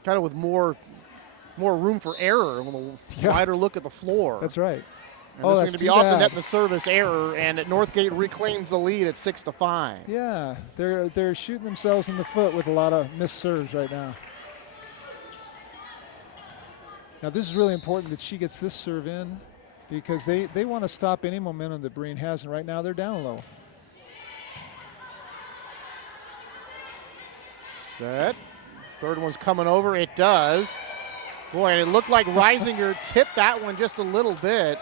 Kind of with more room for error, with a wider look at the floor. That's right. And this is going to be off the net in the service error, and Northgate reclaims the lead at 6-5. Yeah, they're shooting themselves in the foot with a lot of missed serves right now. Now this is really important that she gets this serve in because they want to stop any momentum that Berean has, and right now they're down low. Set. Third one's coming over. It does. Boy, and it looked like Reisinger tipped that one just a little bit.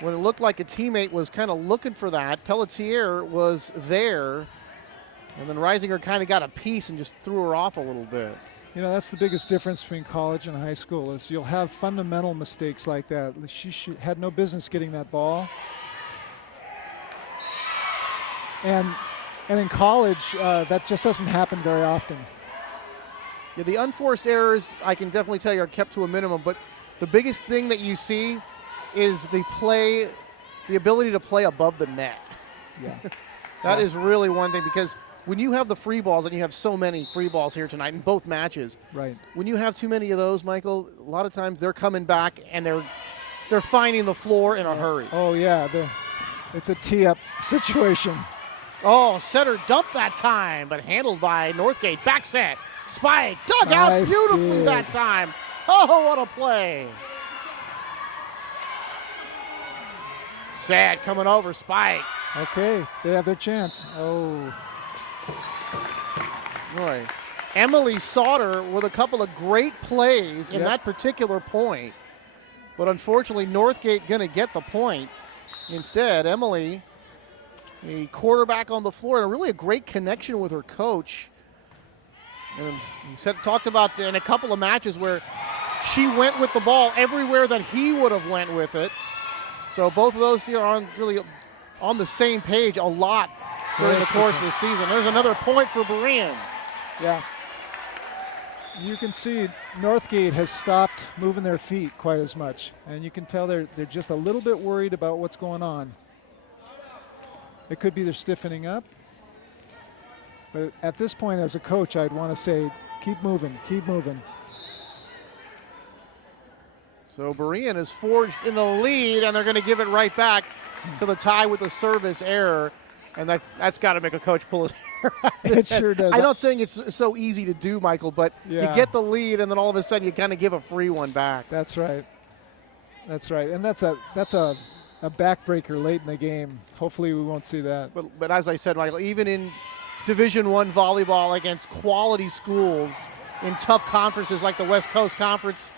When it looked like a teammate was kind of looking for that, Pelletier was there, and then Reisinger kind of got a piece and just threw her off a little bit. That's the biggest difference between college and high school is you'll have fundamental mistakes like that. She had no business getting that ball. And in college, that just doesn't happen very often. Yeah, the unforced errors, I can definitely tell you, are kept to a minimum, but the biggest thing that you see is the ability to play above the net. Yeah. That is really one thing, because when you have the free balls, and you have so many free balls here tonight in both matches, right? When you have too many of those, Michael, a lot of times they're coming back and they're finding the floor in a hurry. Oh yeah, it's a tee-up situation. Oh, setter dumped that time, but handled by Northgate. Back set, spike, dug out beautifully that time. Oh, what a play! Set coming over, spike. Okay, they have their chance. Oh. Boy, Emily Sauter with a couple of great plays in that particular point. But unfortunately, Northgate going to get the point. Instead, Emily, a quarterback on the floor, and really a great connection with her coach. And he talked about in a couple of matches where she went with the ball everywhere that he would have went with it. So both of those here are really on the same page a lot during the course of the season. There's another point for Berean. Yeah. You can see Northgate has stopped moving their feet quite as much, and you can tell they're just a little bit worried about what's going on. It could be they're stiffening up, but at this point as a coach, I'd want to say, keep moving, keep moving. So Berean is forged in the lead, and they're going to give it right back to the tie with the service error, and that's got to make a coach pull his hair out. It sure does. I'm not saying it's so easy to do, Michael, but you get the lead, and then all of a sudden you kind of give a free one back. That's right. That's right, and that's a backbreaker late in the game. Hopefully we won't see that. But as I said, Michael, even in Division I volleyball against quality schools in tough conferences like the West Coast Conference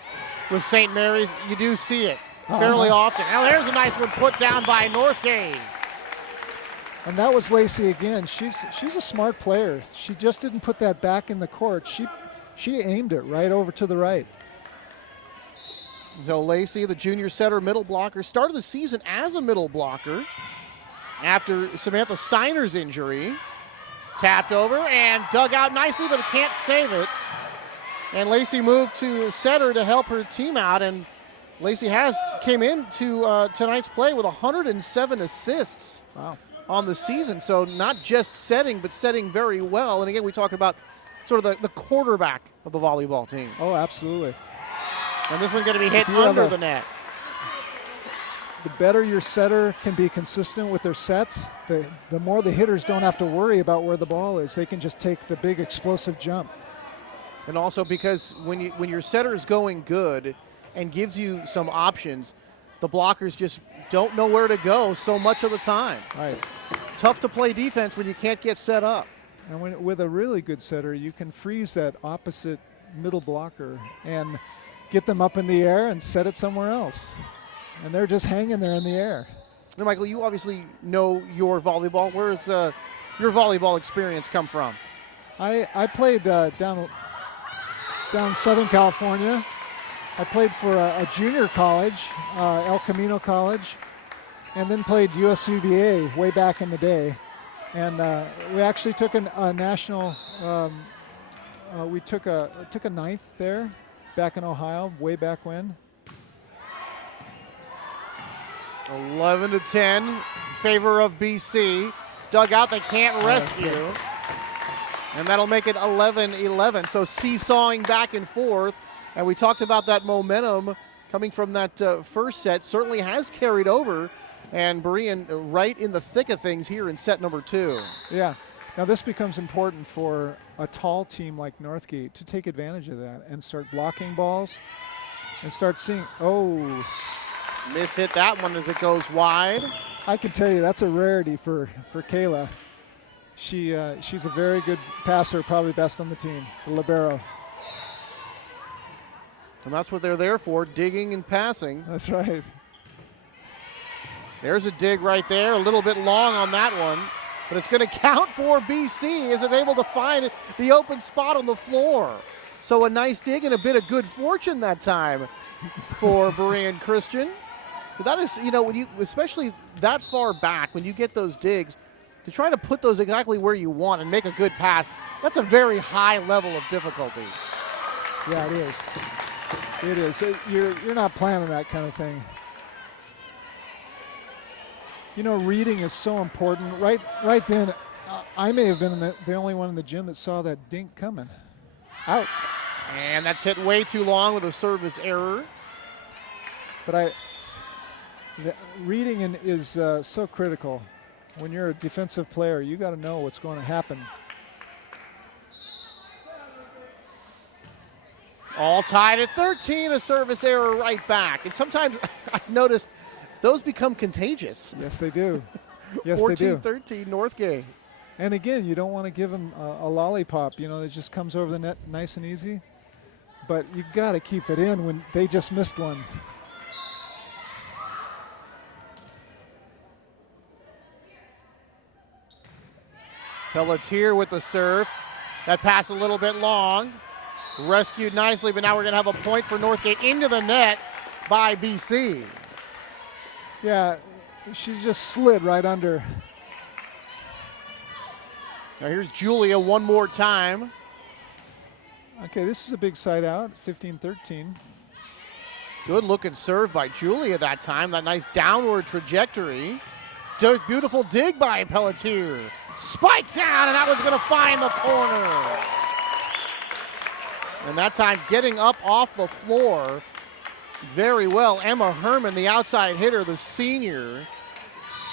with St. Mary's, you do see it fairly often. Now there's a nice one put down by Northgate. And that was Lacey again. She's a smart player. She just didn't put that back in the court. She aimed it right over to the right. So Lacey, the junior setter, middle blocker, started the season as a middle blocker after Samantha Steiner's injury. Tapped over and dug out nicely, but can't save it. And Lacey moved to setter to help her team out, and Lacey came into tonight's play with 107 assists on the season. So not just setting, but setting very well. And again, we talk about sort of the quarterback of the volleyball team. Oh, absolutely. And this one's going to be hit under the net. the better your setter can be consistent with their sets, the more the hitters don't have to worry about where the ball is. They can just take the big explosive jump. And also because when your setter is going good and gives you some options, the blockers just don't know where to go so much of the time. Right. Tough to play defense when you can't get set up. And with a really good setter, you can freeze that opposite middle blocker and get them up in the air and set it somewhere else. And they're just hanging there in the air. Now, Michael, you obviously know your volleyball. Where does your volleyball experience come from? I played down Southern California. I played for a junior college, El Camino College, and then played USUBA way back in the day. And we actually took a national. We took a ninth there, back in Ohio, way back when. 11-10 in favor of BC. Dug out, they can't rescue. And that'll make it 11-11. So seesawing back and forth. And we talked about that momentum coming from that first set. Certainly has carried over. And Berean right in the thick of things here in set number 2. Yeah. Now this becomes important for a tall team like Northgate to take advantage of that and start blocking balls and start seeing, oh. Miss hit that one as it goes wide. I can tell you that's a rarity for Kayla. She's a very good passer, probably best on the team, the libero. And that's what they're there for, digging and passing. That's right. There's a dig right there, a little bit long on that one, but it's going to count for BC as it's able to find the open spot on the floor. So a nice dig and a bit of good fortune that time for Berean Christian. But that is, when you, especially that far back, when you get those digs, to try to put those exactly where you want and make a good pass, that's a very high level of difficulty. Yeah, it is. It is. You're not planning that kind of thing. Reading is so important. Right then, I may have been the only one in the gym that saw that dink coming. Out. And that's hit way too long with a service error. But reading is so critical. When you're a defensive player, you got to know what's going to happen. All tied at 13, a service error right back. And sometimes I've noticed those become contagious. Yes, they do. Yes, they do. 14-13 Northgate. And again, you don't want to give them a lollipop, that just comes over the net nice and easy. But you got to keep it in when they just missed one. Pelletier with the serve. That pass a little bit long. Rescued nicely, but now we're going to have a point for Northgate into the net by BC. Yeah, she just slid right under. Now here's Julia one more time. Okay, this is a big side out, 15-13. Good looking serve by Julia that time. That nice downward trajectory. Beautiful dig by Pelletier. Spike down, and that one's going to find the corner. And that time getting up off the floor very well. Emma Herman, the outside hitter, the senior,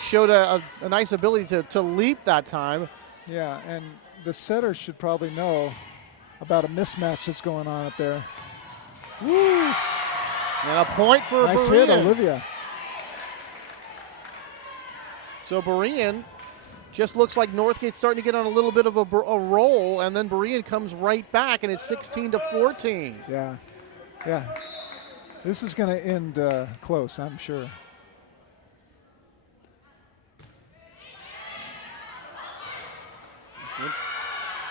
showed a nice ability to leap that time. Yeah, and the setter should probably know about a mismatch that's going on up there. Woo! And a point for nice Berean. Hit, Olivia. So Berean just looks like Northgate's starting to get on a little bit of a roll, and then Berean comes right back, and it's 16-14. Yeah. This is going to end close, I'm sure.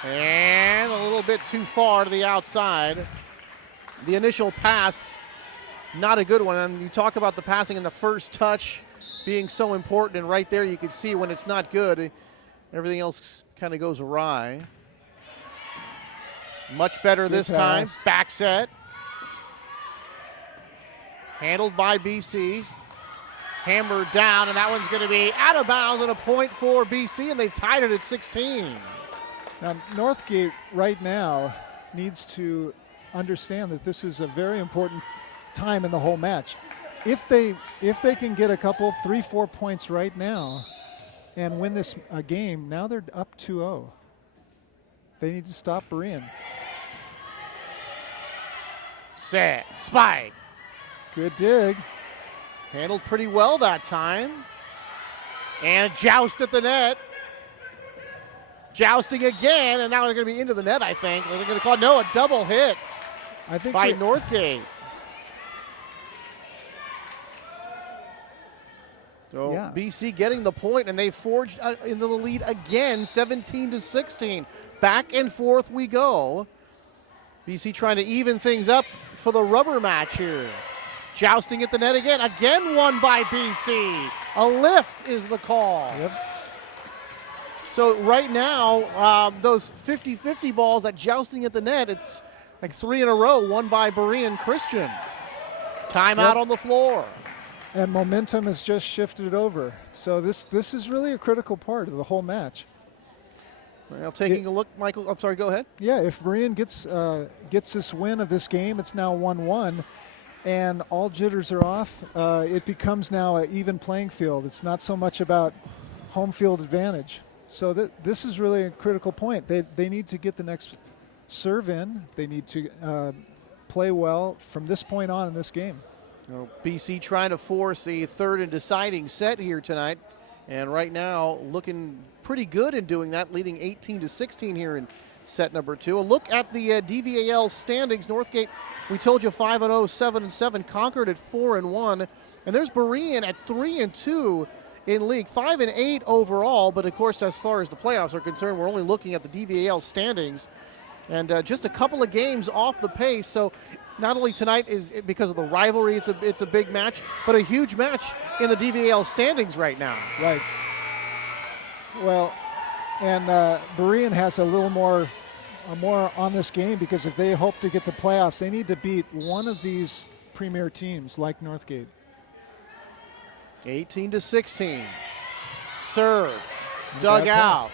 And a little bit too far to the outside. The initial pass, not a good one. And you talk about the passing and the first touch being so important, and right there you can see when it's not good, everything else kind of goes awry. Much better good this pass. time. Back set. Handled by BC. Hammered down, and that one's going to be out of bounds and a point for BC, and they've tied it at 16. Now, Northgate right now needs to understand that this is a very important time in the whole match. if they can get a couple, 3-4 points right now and win this game, now they're up 2-0. They need to stop Berean. Set, spike. Good dig. Handled pretty well that time. And joust at the net. Jousting again, and now they're going to be into the net, I think. They're going to call, no, a double hit by Northgate. So yeah. BC getting the point, and they forged into the lead again, 17-16. Back and forth we go. BC trying to even things up for the rubber match here. Jousting at the net again. Again won by BC. A lift is the call. Yep. So right now, those 50-50 balls at jousting at the net, it's like 3 in a row, won by Berean Christian. Timeout on the floor. And momentum has just shifted over. So this is really a critical part of the whole match. Well, taking a look, Michael, I'm sorry, go ahead. Yeah, if Berean gets this win of this game, it's now 1-1, and all jitters are off. It becomes now an even playing field. It's not so much about home field advantage. So this is really a critical point. They need to get the next serve in. They need to play well from this point on in this game. Well, BC trying to force a third and deciding set here tonight. And right now, looking pretty good in doing that, leading 18-16 here in set number 2. A look at the DVAL standings. Northgate, we told you 5-0, 7-7, Concord at 4-1. And there's Berean at 3-2 in league, 5-8 overall. But of course, as far as the playoffs are concerned, we're only looking at the DVAL standings. And just a couple of games off the pace. So not only tonight is because of the rivalry, it's a big match, but a huge match in the DVAL standings right now. Right. Well, and Berean has a little more on this game, because if they hope to get the playoffs, they need to beat one of these premier teams like Northgate. 18-16. Serve. Dug out.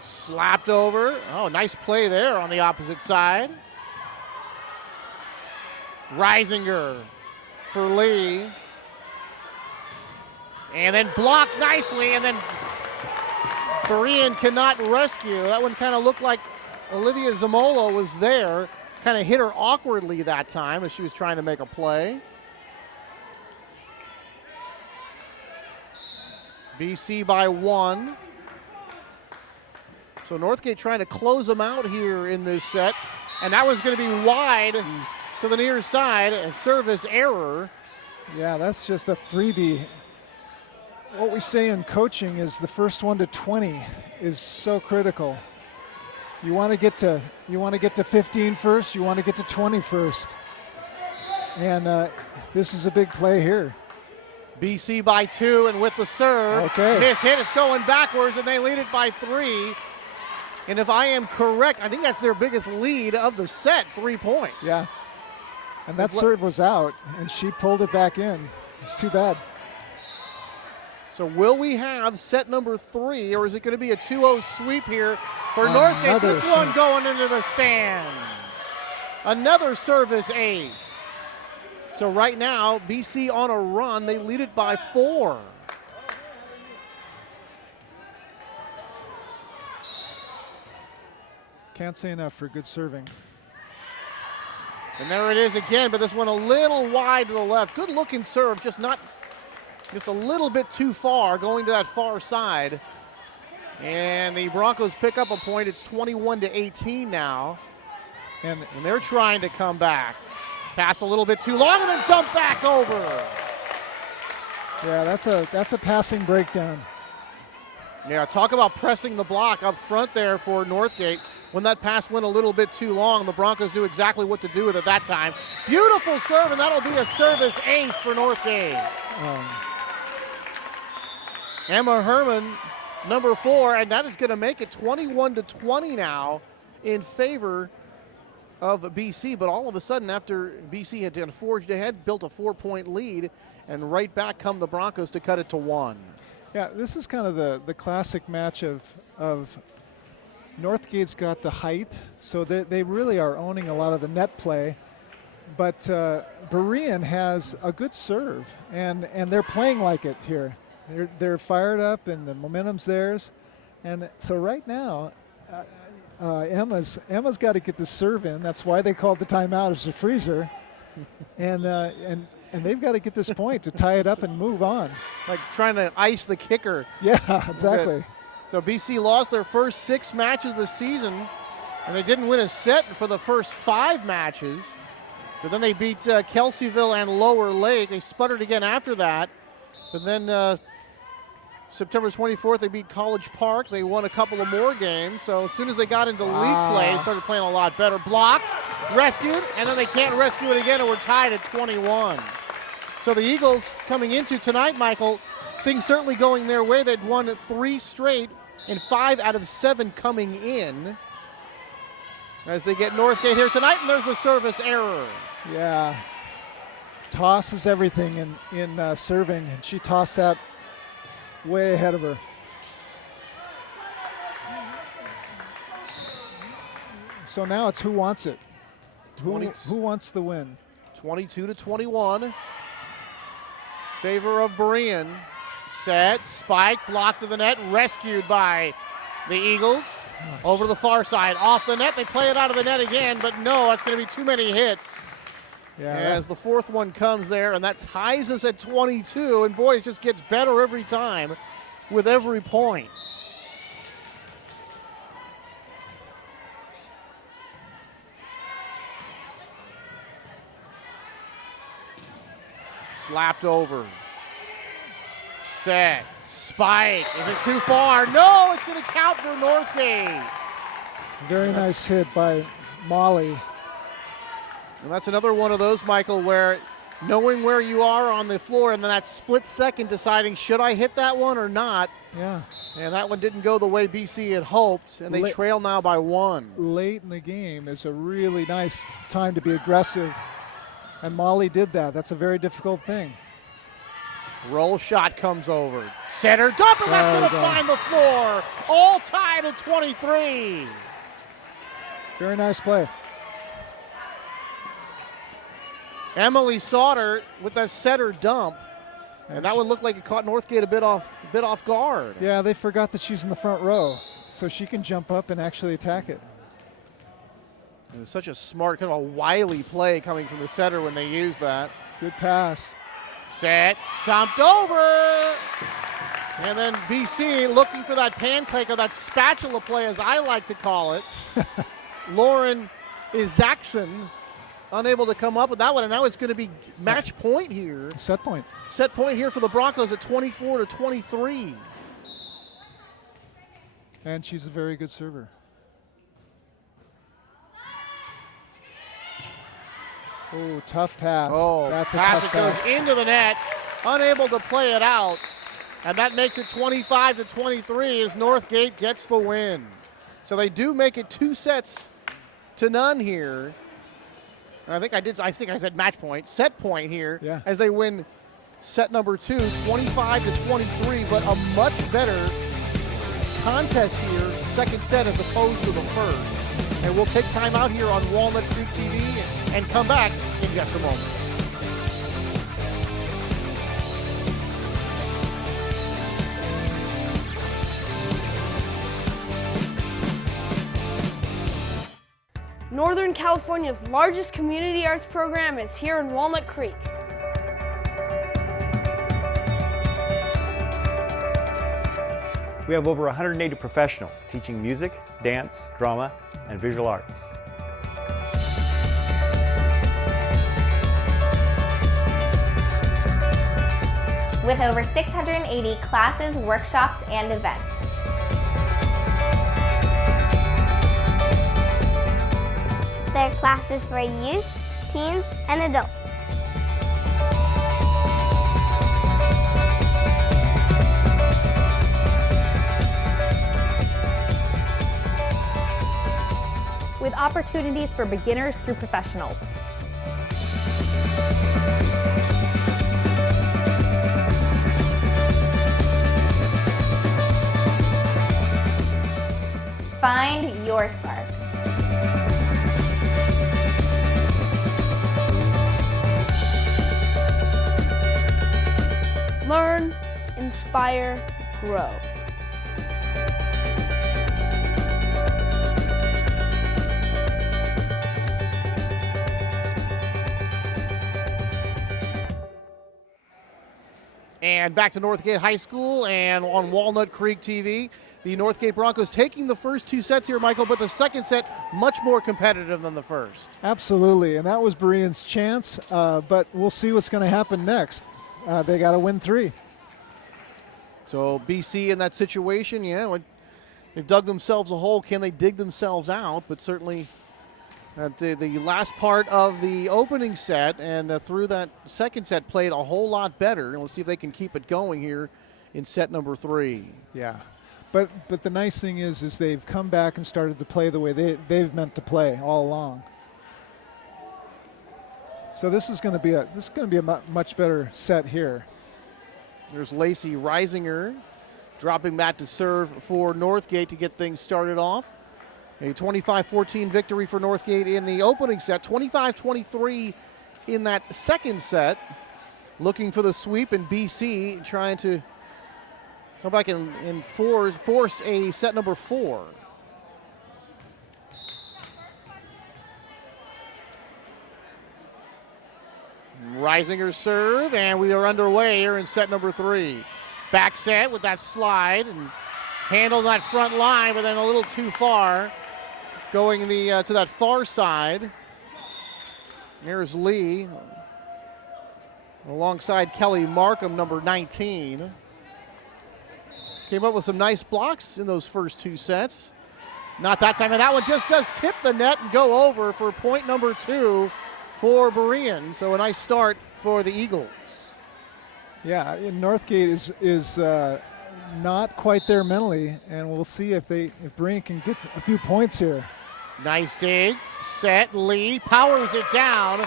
Slapped over. Oh, nice play there on the opposite side. Reisinger for Lee. And then blocked nicely, and then Berean cannot rescue. That one kind of looked like Olivia Zamola was there. Kind of hit her awkwardly that time as she was trying to make a play. BC by 1. So Northgate trying to close them out here in this set. And that was going to be wide to the near side, a service error. Yeah, that's just a freebie. What we say in coaching is the first one to 20 is so critical. You want to get to 15 first, you want to get to 20 first. And this is a big play here. BC by 2, and with the serve, miss hit, it's going backwards, and they lead it by 3. And if I am correct, I think that's their biggest lead of the set, 3 points. Yeah. And that serve was out, and she pulled it back in. It's too bad. So will we have set number 3, or is it going to be a 2-0 sweep here for Northgate? This one going into the stands. Another service ace. So right now, BC on a run. They lead it by 4. Can't say enough for good serving. And there it is again, but this one a little wide to the left. Good looking serve, just a little bit too far, going to that far side. And the Broncos pick up a point. It's 21-18 now. And they're trying to come back. Pass a little bit too long and then dump back over. Yeah, that's a passing breakdown. Yeah, talk about pressing the block up front there for Northgate. When that pass went a little bit too long, the Broncos knew exactly what to do with it that time. Beautiful serve, and that'll be a service ace for Northgate. Emma Herman, number 4, and that is going to make it 21-20 now in favor of BC. But all of a sudden, after BC had forged ahead, built a 4-point lead, and right back come the Broncos to cut it to 1. Yeah, this is kind of the classic match of Northgate's got the height, so they really are owning a lot of the net play. but Berean has a good serve, and they're playing like it here. They're fired up, and the momentum's theirs. And so right now, Emma's got to get the serve in. That's why they called the timeout as a freezer. And they've got to get this point to tie it up and move on. Like trying to ice the kicker. Yeah, exactly. So BC lost their first 6 matches of the season, and they didn't win a set for the first 5 matches. But then they beat Kelseyville and Lower Lake. They sputtered again after that. But then September 24th, they beat College Park. They won a couple of more games. So as soon as they got into league play, they started playing a lot better. Blocked, rescued, and then they can't rescue it again, and we're tied at 21. So the Eagles coming into tonight, Michael, things certainly going their way. They'd won 3 straight and 5 out of 7 coming in. As they get Northgate here tonight, and there's the service error. Yeah. Toss is everything in serving, and she tossed that way ahead of her. So now it's who wants it. Who wants the win? 22-21. Favor of Berean. Set, spike, blocked to the net, rescued by the Eagles. Over to the far side, off the net. They play it out of the net again, but no, that's going to be too many hits. Yeah, as the 4th one comes there, and that ties us at 22, and boy, it just gets better every time with every point. Slapped over. Set. Spike. Is it too far? No, it's going to count for Northgate. Very nice hit by Molly. And that's another one of those, Michael, where knowing where you are on the floor and then that split second deciding, should I hit that one or not? Yeah. And that one didn't go the way BC had hoped, and they trail now by 1. Late in the game is a really nice time to be aggressive, and Molly did that. That's a very difficult thing. Roll shot comes over. Center dump, and that's going to find the floor. All tied at 23. Very nice play. Emily Sauter with that setter dump. And that one looked like it caught Northgate a bit off guard. Yeah, they forgot that she's in the front row, so she can jump up and actually attack it. It was such a smart, kind of a wily play coming from the setter when they used that. Good pass. Set, dumped over. And then BC looking for that pancake or that spatula play, as I like to call it. Lauren Isaacson unable to come up with that one, and now it's going to be match point here. Set point. Set point here for the Broncos at 24-23. And she's a very good server. Oh, tough pass. Oh, that's a pass tough that pass. goes into the net, unable to play it out. And that makes it 25-23 as Northgate gets the win. So they do make it 2-0 here. And I think I said match point, set point here as they win set number 2, 25-23, but a much better contest here, second set as opposed to the first. And we'll take time out here on Walnut Creek TV and come back in just a moment. Northern California's largest community arts program is here in Walnut Creek. We have over 180 professionals teaching music, dance, drama, and visual arts. With over 680 classes, workshops, and events. There are classes for youth, teens, and adults. With opportunities for beginners through professionals. Find your spark. inspire, grow. And back to Northgate High School and on Walnut Creek TV. The Northgate Broncos taking the first 2 sets here, Michael, but the second set much more competitive than the first. Absolutely, and that was Berean's chance, but we'll see what's going to happen next. They got to win 3. So BC in that situation, yeah, they've dug themselves a hole. Can they dig themselves out? But certainly at the last part of the opening set and through that second set played a whole lot better. And we'll see if they can keep it going here in set number 3. Yeah. But the nice thing is they've come back and started to play the way they've meant to play all along. So this is going to be a much better set here. There's Lacey Reisinger dropping back to serve for Northgate to get things started off. A 25-14 victory for Northgate in the opening set, 25-23 in that second set. Looking for the sweep, and BC trying to come back and force a set number 4. Reisinger's serve, and we are underway here in set number 3. Back set with that slide and handled that front line, but then a little too far. Going to that far side. There's Lee alongside Kelly Markham, number 19. Came up with some nice blocks in those first 2 sets. Not that time, and that one just does tip the net and go over for point number 2 for Berean. So a nice start for the Eagles. Yeah, Northgate is not quite there mentally, and we'll see if Berean can get a few points here. Nice dig, set, Lee powers it down,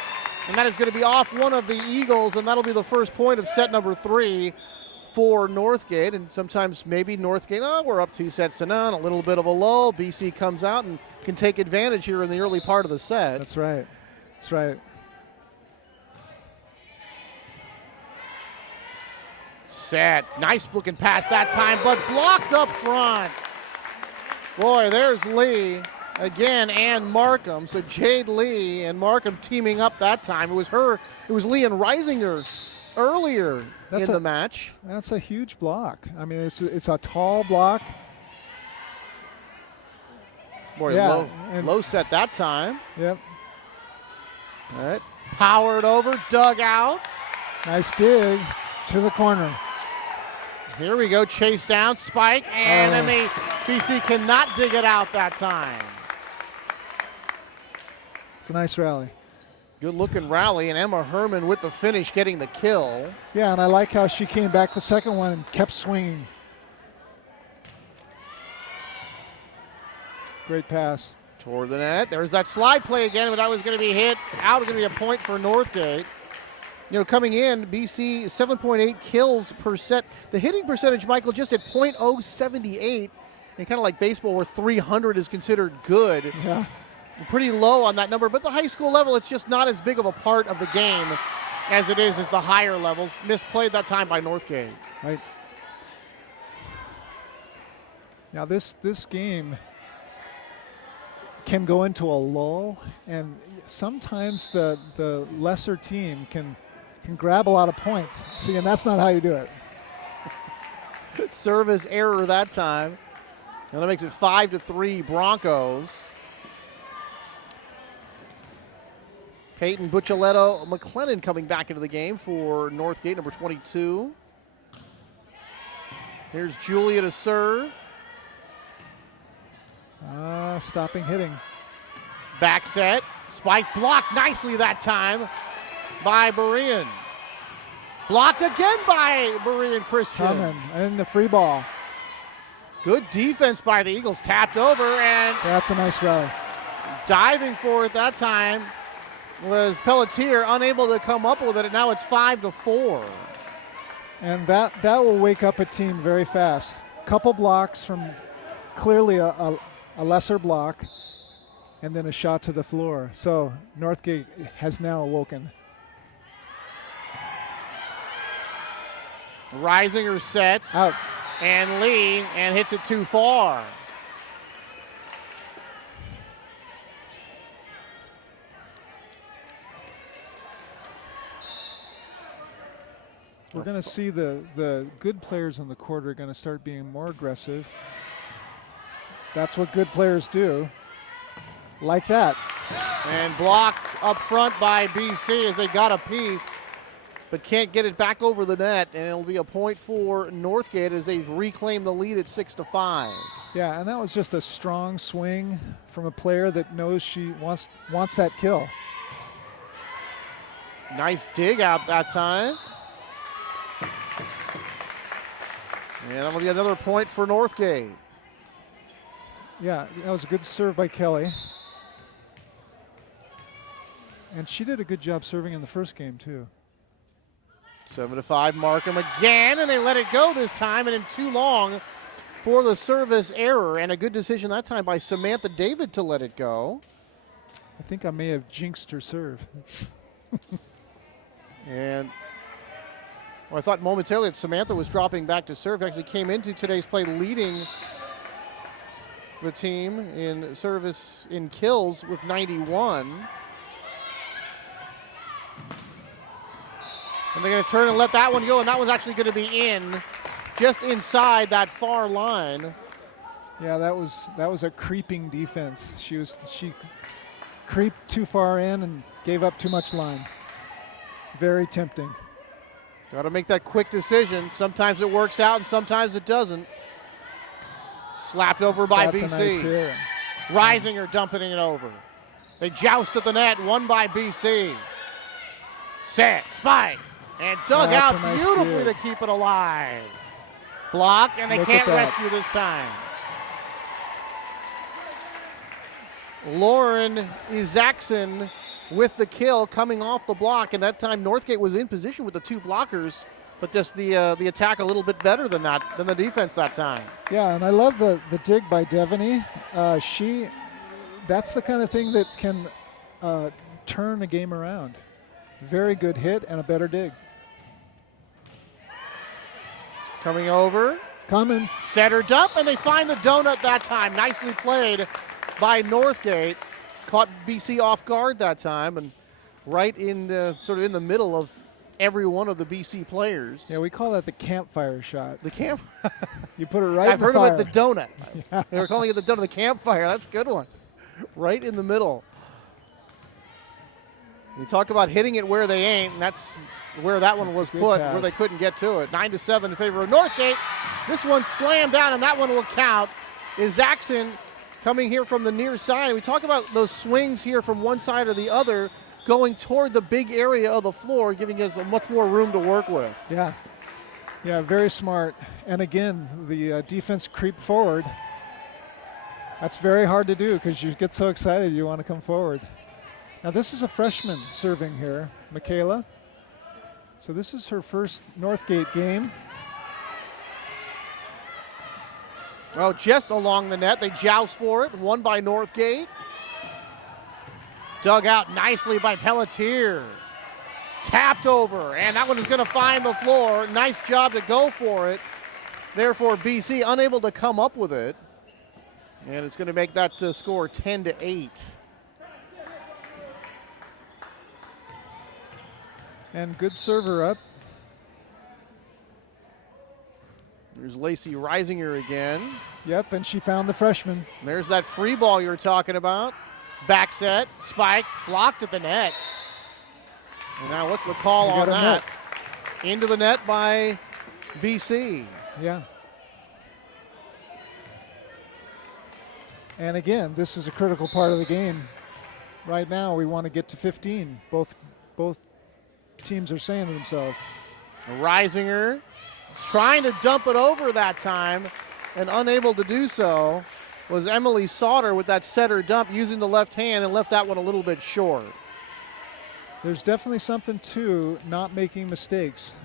and that is going to be off one of the Eagles, and that'll be the first point of set number 3 for Northgate. And sometimes maybe Northgate, we're up 2 sets to none, a little bit of a lull. BC comes out and can take advantage here in the early part of the set. That's right. That's right. Set, nice looking pass that time, but blocked up front. Boy, there's Lee again and Markham. So Jade Lee and Markham teaming up that time. It was Lee and Reisinger earlier in the match. That's a huge block. I mean, it's a tall block. Boy, yeah, low set that time. Yep. All right, powered over, dug out. Nice dig to the corner. Here we go, chase down, spike, and then the BC cannot dig it out that time. It's a nice rally. Good looking rally, and Emma Herman with the finish, getting the kill. Yeah, and I like how she came back the second one and kept swinging. Great pass. Toward the net. There's that slide play again, but that was going to be hit. Out, going to be a point for Northgate. You know, coming in, BC 7.8 kills per set. The hitting percentage, Michael, just at .078. And kind of like baseball where 300 is considered good. Yeah. Pretty low on that number. But the high school level, it's just not as big of a part of the game as it is as the higher levels. Misplayed that time by Northgate. Right. Now this game can go into a lull, and sometimes the lesser team can grab a lot of points. See, and that's not how you do it. Service error that time. And that makes it 5-3 Broncos. Peyton Buccialetto McLennan coming back into the game for Northgate, number 22. Here's Julia to serve. Stopping hitting. Back set. Spike blocked nicely that time by Berean. Blocked again by Berean Christian. Coming in the free ball. Good defense by the Eagles. Tapped over, and that's a nice rally. Diving for it that time was Pelletier, unable to come up with it, and now it's 5-4. And that will wake up a team very fast. Couple blocks from clearly a lesser block, and then a shot to the floor. So Northgate has now awoken. Reisinger sets. Out. And Lee, and hits it too far. We're going to see the good players in the court are going to start being more aggressive. That's what good players do. Like that. And blocked up front by BC as they got a piece, but can't get it back over the net, and it'll be a point for Northgate as they've reclaimed the lead at 6-5. Yeah, and that was just a strong swing from a player that knows she wants that kill. Nice dig out that time. And that'll be another point for Northgate. Yeah, that was a good serve by Kelly. And she did a good job serving in the first game, too. 7-5, Markham again, and they let it go this time, and in too long for the service error, and a good decision that time by Samantha David to let it go. I think I may have jinxed her serve. And well, I thought momentarily that Samantha was dropping back to serve. Actually came into today's play leading the team in service in kills with 91. And they're going to turn and let that one go, and that one's actually going to be in, just inside that far line. Yeah, that was a creeping defense. She creeped too far in and gave up too much line. Very tempting. Got to make that quick decision. Sometimes it works out and sometimes it doesn't. Slapped over by That's BC. A nice hit. Reisinger dumping it over. They joust at the net, won by BC. Set, spike, and dug out nice beautifully dig. to keep it alive. Block, and they Look can't at that. rescue this time. Lauren Isaacson with the kill coming off the block, and that time Northgate was in position with the two blockers, but just the attack a little bit better than the defense that time. Yeah, and I love the dig by Devaney. That's the kind of thing that can turn a game around. Very good hit and a better dig. Coming over. Coming. Center dump, and they find the donut that time. Nicely played by Northgate. Caught BC off guard that time, and right in the sort of in the middle of every one of the BC players. Yeah, we call that the campfire shot. The camp. You put it right I've in the heard fire. of it, the donut. Yeah. They were calling it the donut, the campfire. That's a good one. Right in the middle. You talk about hitting it where they ain't, and that's where that one was put, where they couldn't get to it. 9-7 in favor of Northgate. This one slammed down, and that one will count. Isaacson coming here from the near side. We talk about those swings here from one side or the other, going toward the big area of the floor, giving us much more room to work with. Yeah. Yeah, very smart. And again, the defense creeped forward. That's very hard to do because you get so excited you want to come forward. Now this is a freshman serving here, Michaela. So this is her first Northgate game. Well, just along the net. They joust for it. Won by Northgate. Dug out nicely by Pelletier. Tapped over, and that one is going to find the floor. Nice job to go for it. Therefore, BC unable to come up with it. And it's going to make that score 10-8. And good server up. There's Lacey Reisinger again. Yep, and she found the freshman. There's that free ball you were talking about. Back set, spike, blocked at the net. And now what's the call on that? Into the net by BC. Yeah. And again, this is a critical part of the game. Right now, we want to get to 15. Both teams are saying to themselves. Reisinger trying to dump it over that time, and unable to do so was Emily Sauter with that setter dump using the left hand and left that one a little bit short. There's definitely something to not making mistakes.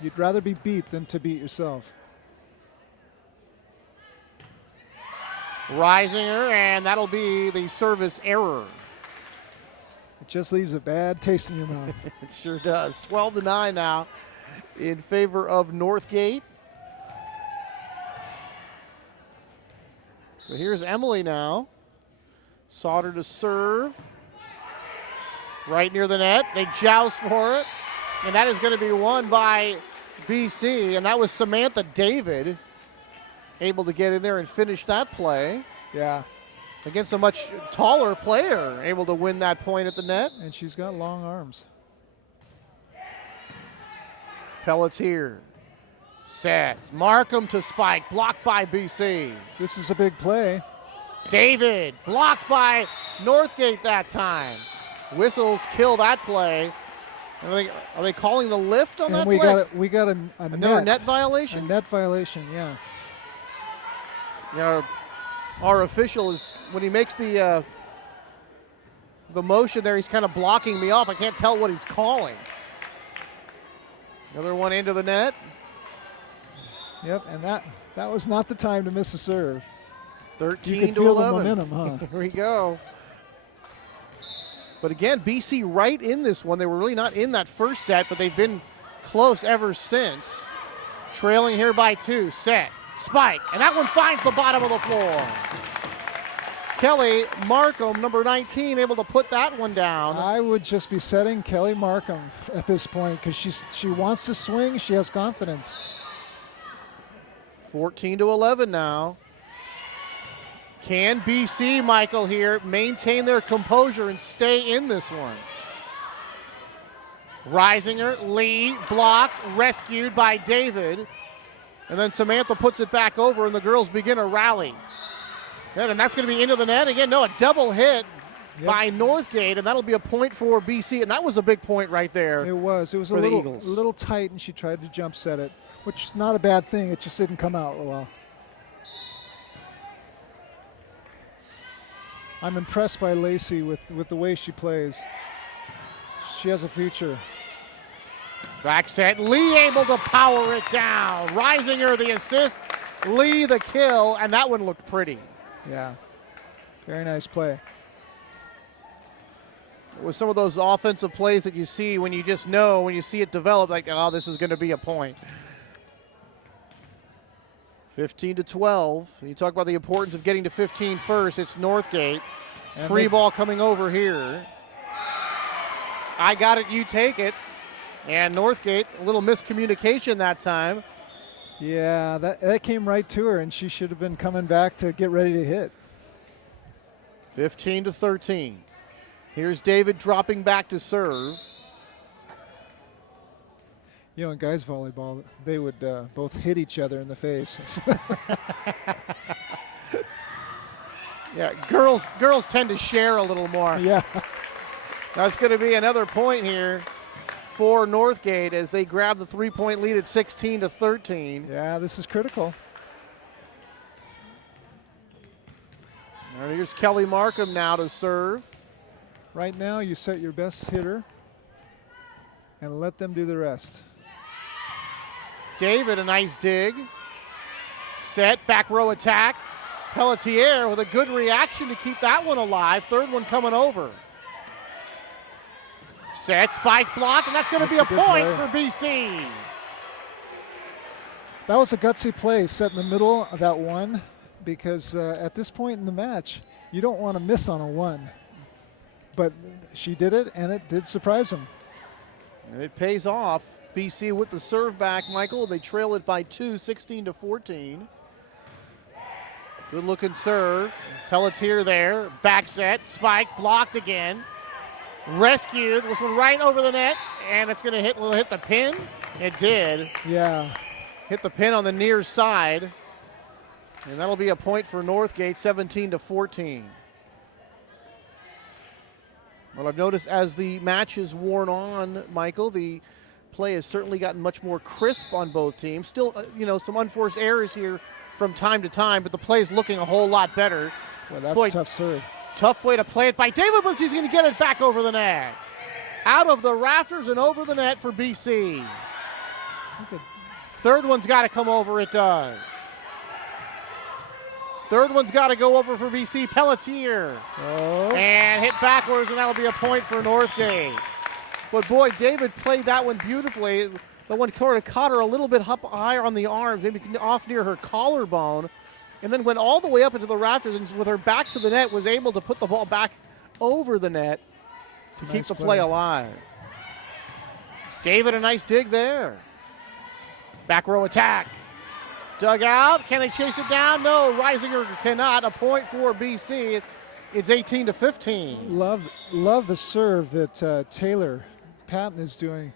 You'd rather be beat than to beat yourself. Reisinger, and that'll be the service error. It just leaves a bad taste in your mouth. It sure does. 12-9 now in favor of Northgate. So here's Emily now. Sauter to serve. Right near the net. They joust for it. And that is going to be won by BC. And that was Samantha David able to get in there and finish that play. Yeah. Against a much taller player, able to win that point at the net. And she's got long arms. Pelletier. Set. Markham to spike. Blocked by BC. This is a big play. David. Blocked by Northgate that time. Whistles kill that play. Are they calling the lift on that play? We got another net violation? A net violation, yeah. Yeah, our official is, when he makes the motion there, he's kind of blocking me off. I can't tell what he's calling. Another one into the net. Yep, and that was not the time to miss a serve. 13 you could to feel 11. The momentum, huh? Here we go. But again, BC right in this one. They were really not in that first set, but they've been close ever since. Trailing here by 2. Set. Spike. And that one finds the bottom of the floor. Kelly Markham, number 19, able to put that one down. I would just be setting Kelly Markham at this point because she wants to swing. She has confidence. 14 to 11 now. Can BC, Michael, here maintain their composure and stay in this one? Reisinger, Lee, blocked, rescued by David. And then Samantha puts it back over, and the girls begin a rally. And that's going to be into the net. Again, no, a double hit by Northgate, and that'll be a point for BC. And that was a big point right there. It was. It was a little tight, and she tried to jump set it, which is not a bad thing. It just didn't come out well. I'm impressed by Lacey with the way she plays. She has a future. Back set. Lee able to power it down. Reisinger the assist. Lee the kill, and that one looked pretty. Yeah. Very nice play. It was some of those offensive plays that you see when you just know, when you see it develop, like, oh, this is going to be a point. 15 to 12. You talk about the importance of getting to 15 first. It's Northgate. And free ball coming over here. I got it, you take it. And Northgate, a little miscommunication that time. Yeah, that came right to her, and she should have been coming back to get ready to hit. 15 to 13. Here's David dropping back to serve. You know, in guys volleyball, they would both hit each other in the face. Yeah, girls tend to share a little more. Yeah. That's going to be another point here for Northgate as they grab the 3-point lead at 16 to 13. Yeah, this is critical. All right, here's Kelly Markham now to serve. Right now, you set your best hitter and let them do the rest. David, a nice dig. Set, back row attack. Pelletier with a good reaction to keep that one alive. Third one coming over. Set, spike block, and that's going to be a point for BC. That was a gutsy play set in the middle of that one because at this point in the match, you don't want to miss on a one. But she did it, and it did surprise them. And it pays off. BC with the serve back, Michael. They trail it by 2, 16 to 14. Good looking serve. Pelletier there. Back set. Spike blocked again. Rescued. This one right over the net. And it's going to hit the pin. It did. Yeah. Hit the pin on the near side. And that'll be a point for Northgate, 17 to 14. Well, I've noticed as the match has worn on, Michael, the play has certainly gotten much more crisp on both teams. Still, some unforced errors here from time to time, but the play is looking a whole lot better. Well, that's a tough serve. Tough way to play it by David, but she's going to get it back over the net. Out of the rafters and over the net for BC. Third one's got to come over, it does. Third one's got to go over for BC. Pelletier. Oh. And hit backwards, and that'll be a point for Northgate. But boy, David played that one beautifully. The one caught her a little bit up higher on the arms, maybe off near her collarbone, and then went all the way up into the rafters and with her back to the net was able to put the ball back over the net to keep the play alive. David, a nice dig there. Back row attack. Dug out. Can they chase it down? No, Reisinger cannot. A point for BC. It's 18-15. Love the serve that Taylor Patton is doing.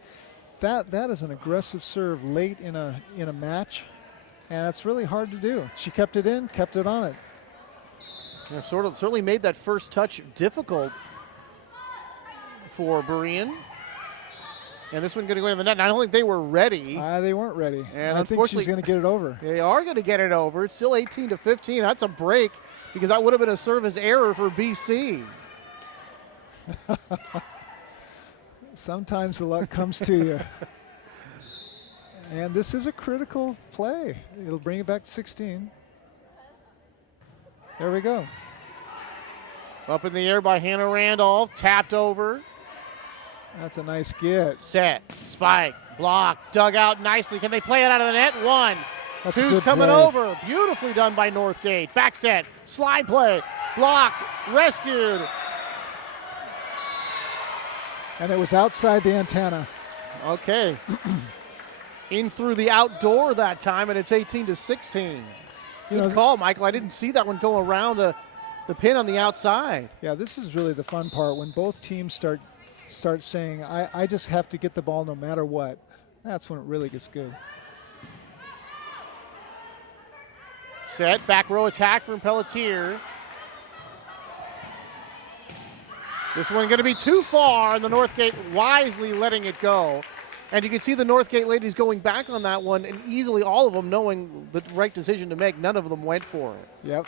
That is an aggressive serve late in a match, and it's really hard to do. She kept it in, kept it on it. Yeah, certainly made that first touch difficult for Berean. And this one going to go into the net. I don't think they were ready. They weren't ready. And I think she's going to get it over. They are going to get it over. It's still 18-15. That's a break because that would have been a service error for BC. Sometimes the luck comes to you. And this is a critical play. It'll bring it back to 16. There we go. Up in the air by Hannah Randolph. Tapped over. That's a nice get. Set. Spike. Block. Dug out nicely. Can they play it out of the net? One. That's Two's coming play. over. Beautifully done by Northgate. Back set. Slide play. Blocked. Rescued. And it was outside the antenna. Okay. In through the outdoor that time, and it's 18-16. Good call, Michael. I didn't see that one go around the pin on the outside. Yeah, this is really the fun part when both teams start saying, I just have to get the ball no matter what. That's when it really gets good. Set. Back row attack from Pelletier. This one going to be too far, and the Northgate wisely letting it go. And you can see the Northgate ladies going back on that one, and easily all of them knowing the right decision to make. None of them went for it. Yep.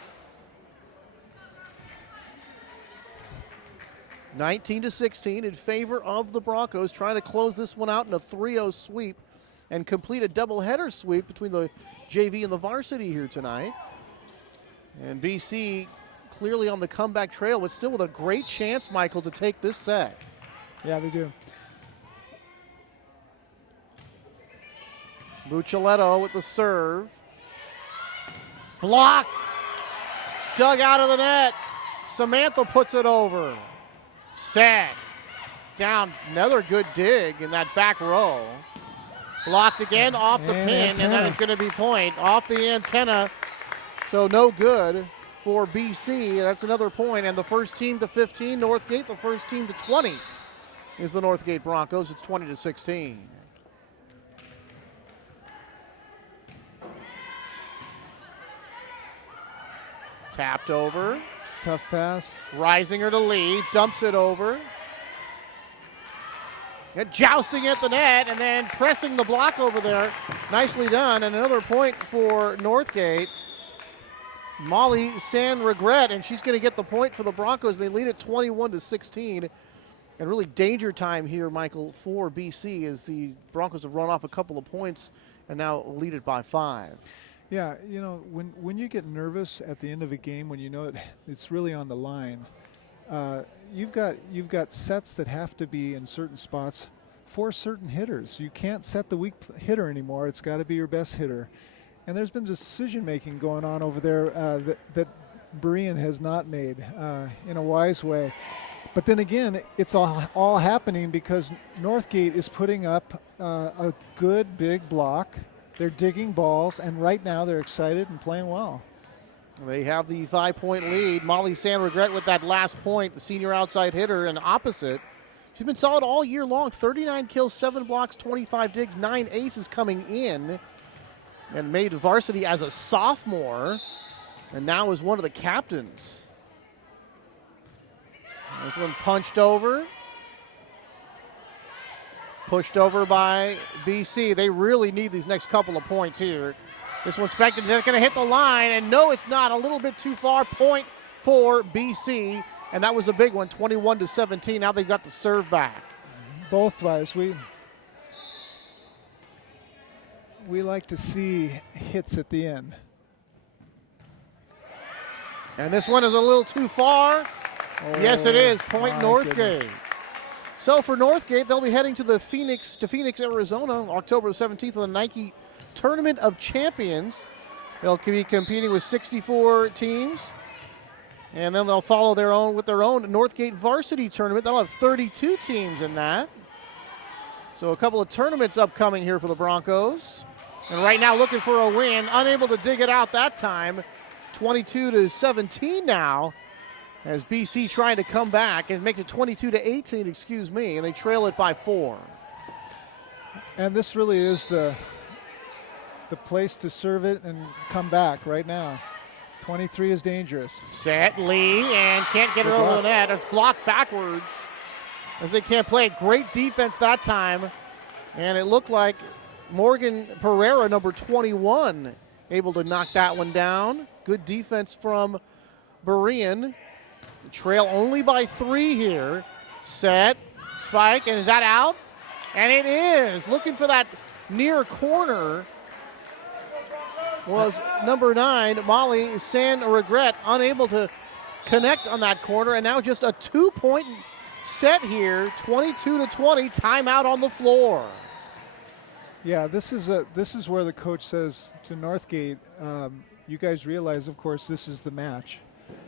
19-16 in favor of the Broncos, trying to close this one out in a 3-0 sweep and complete a doubleheader sweep between the JV and the varsity here tonight. And BC clearly on the comeback trail, but still with a great chance, Michael, to take this set. Yeah, they do. Bucceletto with the serve. Blocked. Dug out of the net. Samantha puts it over. Set. Down. Another good dig in that back row. Blocked again off the pin, and that is going to be point. Off the antenna. So no good for BC. That's another point. And the first team to 15, Northgate. The first team to 20 is the Northgate Broncos. It's 20-16. Tapped over. Tough pass. Reisinger to lead. Dumps it over. And jousting at the net and then pressing the block over there. Nicely done. And another point for Northgate. Molly San Regret, and she's going to get the point for the Broncos. They lead it 21-16. And really danger time here, Michael, for BC as the Broncos have run off a couple of points and now lead it by 5. Yeah, you know, when you get nervous at the end of a game, when you know it's really on the line, you've got sets that have to be in certain spots for certain hitters. You can't set the weak hitter anymore. It's got to be your best hitter. And there's been decision-making going on over there that Berean has not made in a wise way. But then again, it's all happening because Northgate is putting up a good big block. They're digging balls, and right now they're excited and playing well. They have the 5-point lead. Molly San Regret with that last point, the senior outside hitter, and opposite. She's been solid all year long. 39 kills, 7 blocks, 25 digs, 9 aces coming in. And made varsity as a sophomore, and now is one of the captains. This one punched over. Pushed over by BC. They really need these next couple of points here. This one's expected. They're going to hit the line, and no, it's not. A little bit too far. Point for BC, and that was a big one, 21-17. Now they've got the serve back. Both guys, we like to see hits at the end. And this one is a little too far. Yes, it is. Point Northgate. So for Northgate, they'll be heading to Phoenix, Arizona, October 17th, on the Nike Tournament of Champions. They'll be competing with 64 teams, and then they'll follow their own Northgate Varsity tournament. They'll have 32 teams in that. So a couple of tournaments upcoming here for the Broncos. And right now looking for a win, unable to dig it out that time. 22-17 now, as BC trying to come back and make it 22-18, and they trail it by 4. And this really is the place to serve it and come back right now. 23 is dangerous. Set, Lee, and can't get it over the net. It's blocked backwards as they can't play it. Great defense that time. And it looked like Morgan Pereira, number 21, able to knock that one down. Good defense from Berean. Trail only by 3 here. Set, spike, and is that out? And it is. Looking for that near corner was number 9, Molly San Regret, unable to connect on that corner, and now just a 2-point set here, 22-20, timeout on the floor. Yeah, this is where the coach says to Northgate, you guys realize, of course, this is the match.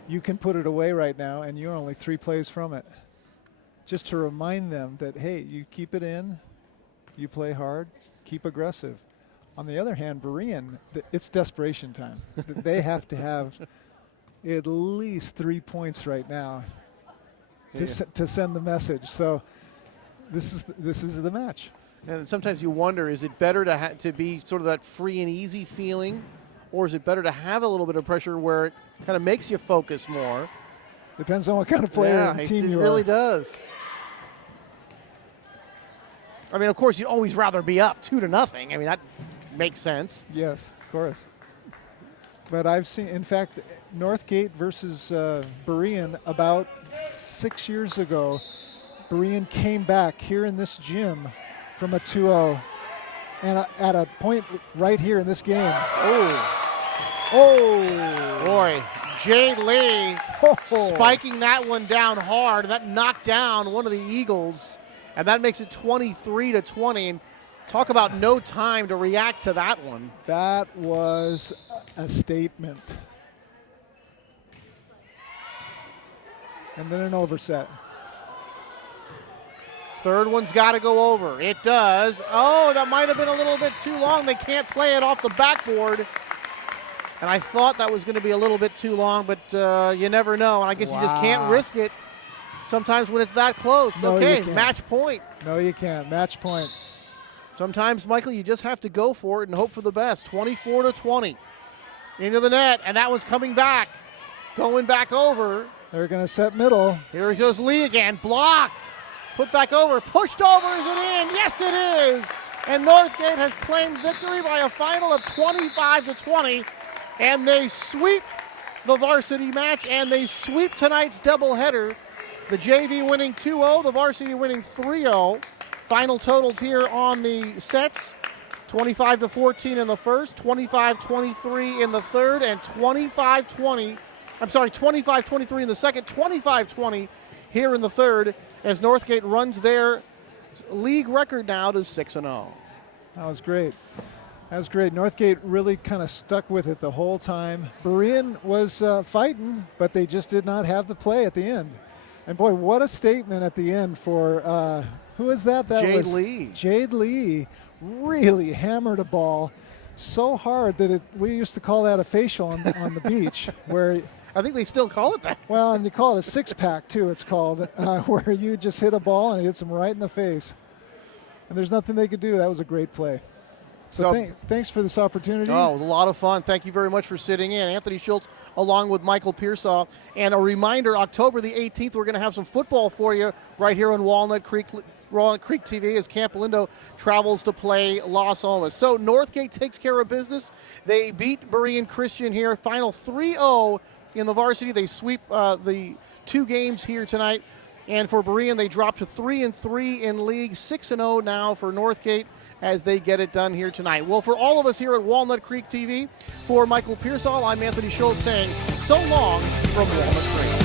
You can put it away right now, and you're only 3 plays from it. Just to remind them that, hey, you keep it in, you play hard, keep aggressive. On the other hand, Berean, it's desperation time. They have to have at least 3 points right now to send the message. So this is the match. And sometimes you wonder, is it better to be sort of that free and easy feeling, or is it better to have a little bit of pressure where it kind of makes you focus more? Depends on what kind of player and team you are. It really does. I mean, of course, you'd always rather be up 2-0. I mean, that makes sense. Yes, of course. But I've seen, in fact, Northgate versus Berean about 6 years ago. Berean came back here in this gym from a 2-0, and at a point right here in this game. Oh, boy, Jade Lee spiking that one down hard. That knocked down one of the Eagles, and that makes it 23-20. And talk about no time to react to that one. That was a statement. And then an overset. Third one's got to go over. It does. Oh, that might have been a little bit too long. They can't play it off the backboard. And I thought that was going to be a little bit too long, but you never know. And I guess you just can't risk it sometimes when it's that close. No, okay, match point. No, you can't. Match point. Sometimes, Michael, you just have to go for it and hope for the best. 24-20. Into the net, and that one's coming back. Going back over. They're going to set middle. Here goes Lee again. Blocked. Put back over. Pushed over. Is it in? Yes, it is. And Northgate has claimed victory by a final of 25-20. And they sweep the varsity match, and they sweep tonight's doubleheader. The JV winning 2-0, the varsity winning 3-0. Final totals here on the sets. 25-14 in the first, 25-23 in the third, and 25-23 in the second, 25-20 here in the third, as Northgate runs their league record now to 6-0. That was great. That was great. Northgate really kind of stuck with it the whole time. Berean was fighting, but they just did not have the play at the end. And boy, what a statement at the end for, who is that? That Jade was Lee. Jade Lee really hammered a ball so hard that we used to call that a facial on the beach, where I think they still call it that. Well, and you call it a six-pack too, it's called, where you just hit a ball and it hits them right in the face. And there's nothing they could do. That was a great play. So thanks for this opportunity. Oh, it was a lot of fun. Thank you very much for sitting in. Anthony Schultz along with Michael Pearsall. And a reminder, October the 18th, we're going to have some football for you right here on Walnut Creek TV as Camp Lindo travels to play Las Almas. So Northgate takes care of business. They beat Berean Christian here. Final 3-0 in the varsity. They sweep the 2 games here tonight. And for Berean, they drop to 3-3 in league, 6-0 now for Northgate as they get it done here tonight. Well, for all of us here at Walnut Creek TV, for Michael Pearsall, I'm Anthony Schultz saying so long from Walnut Creek.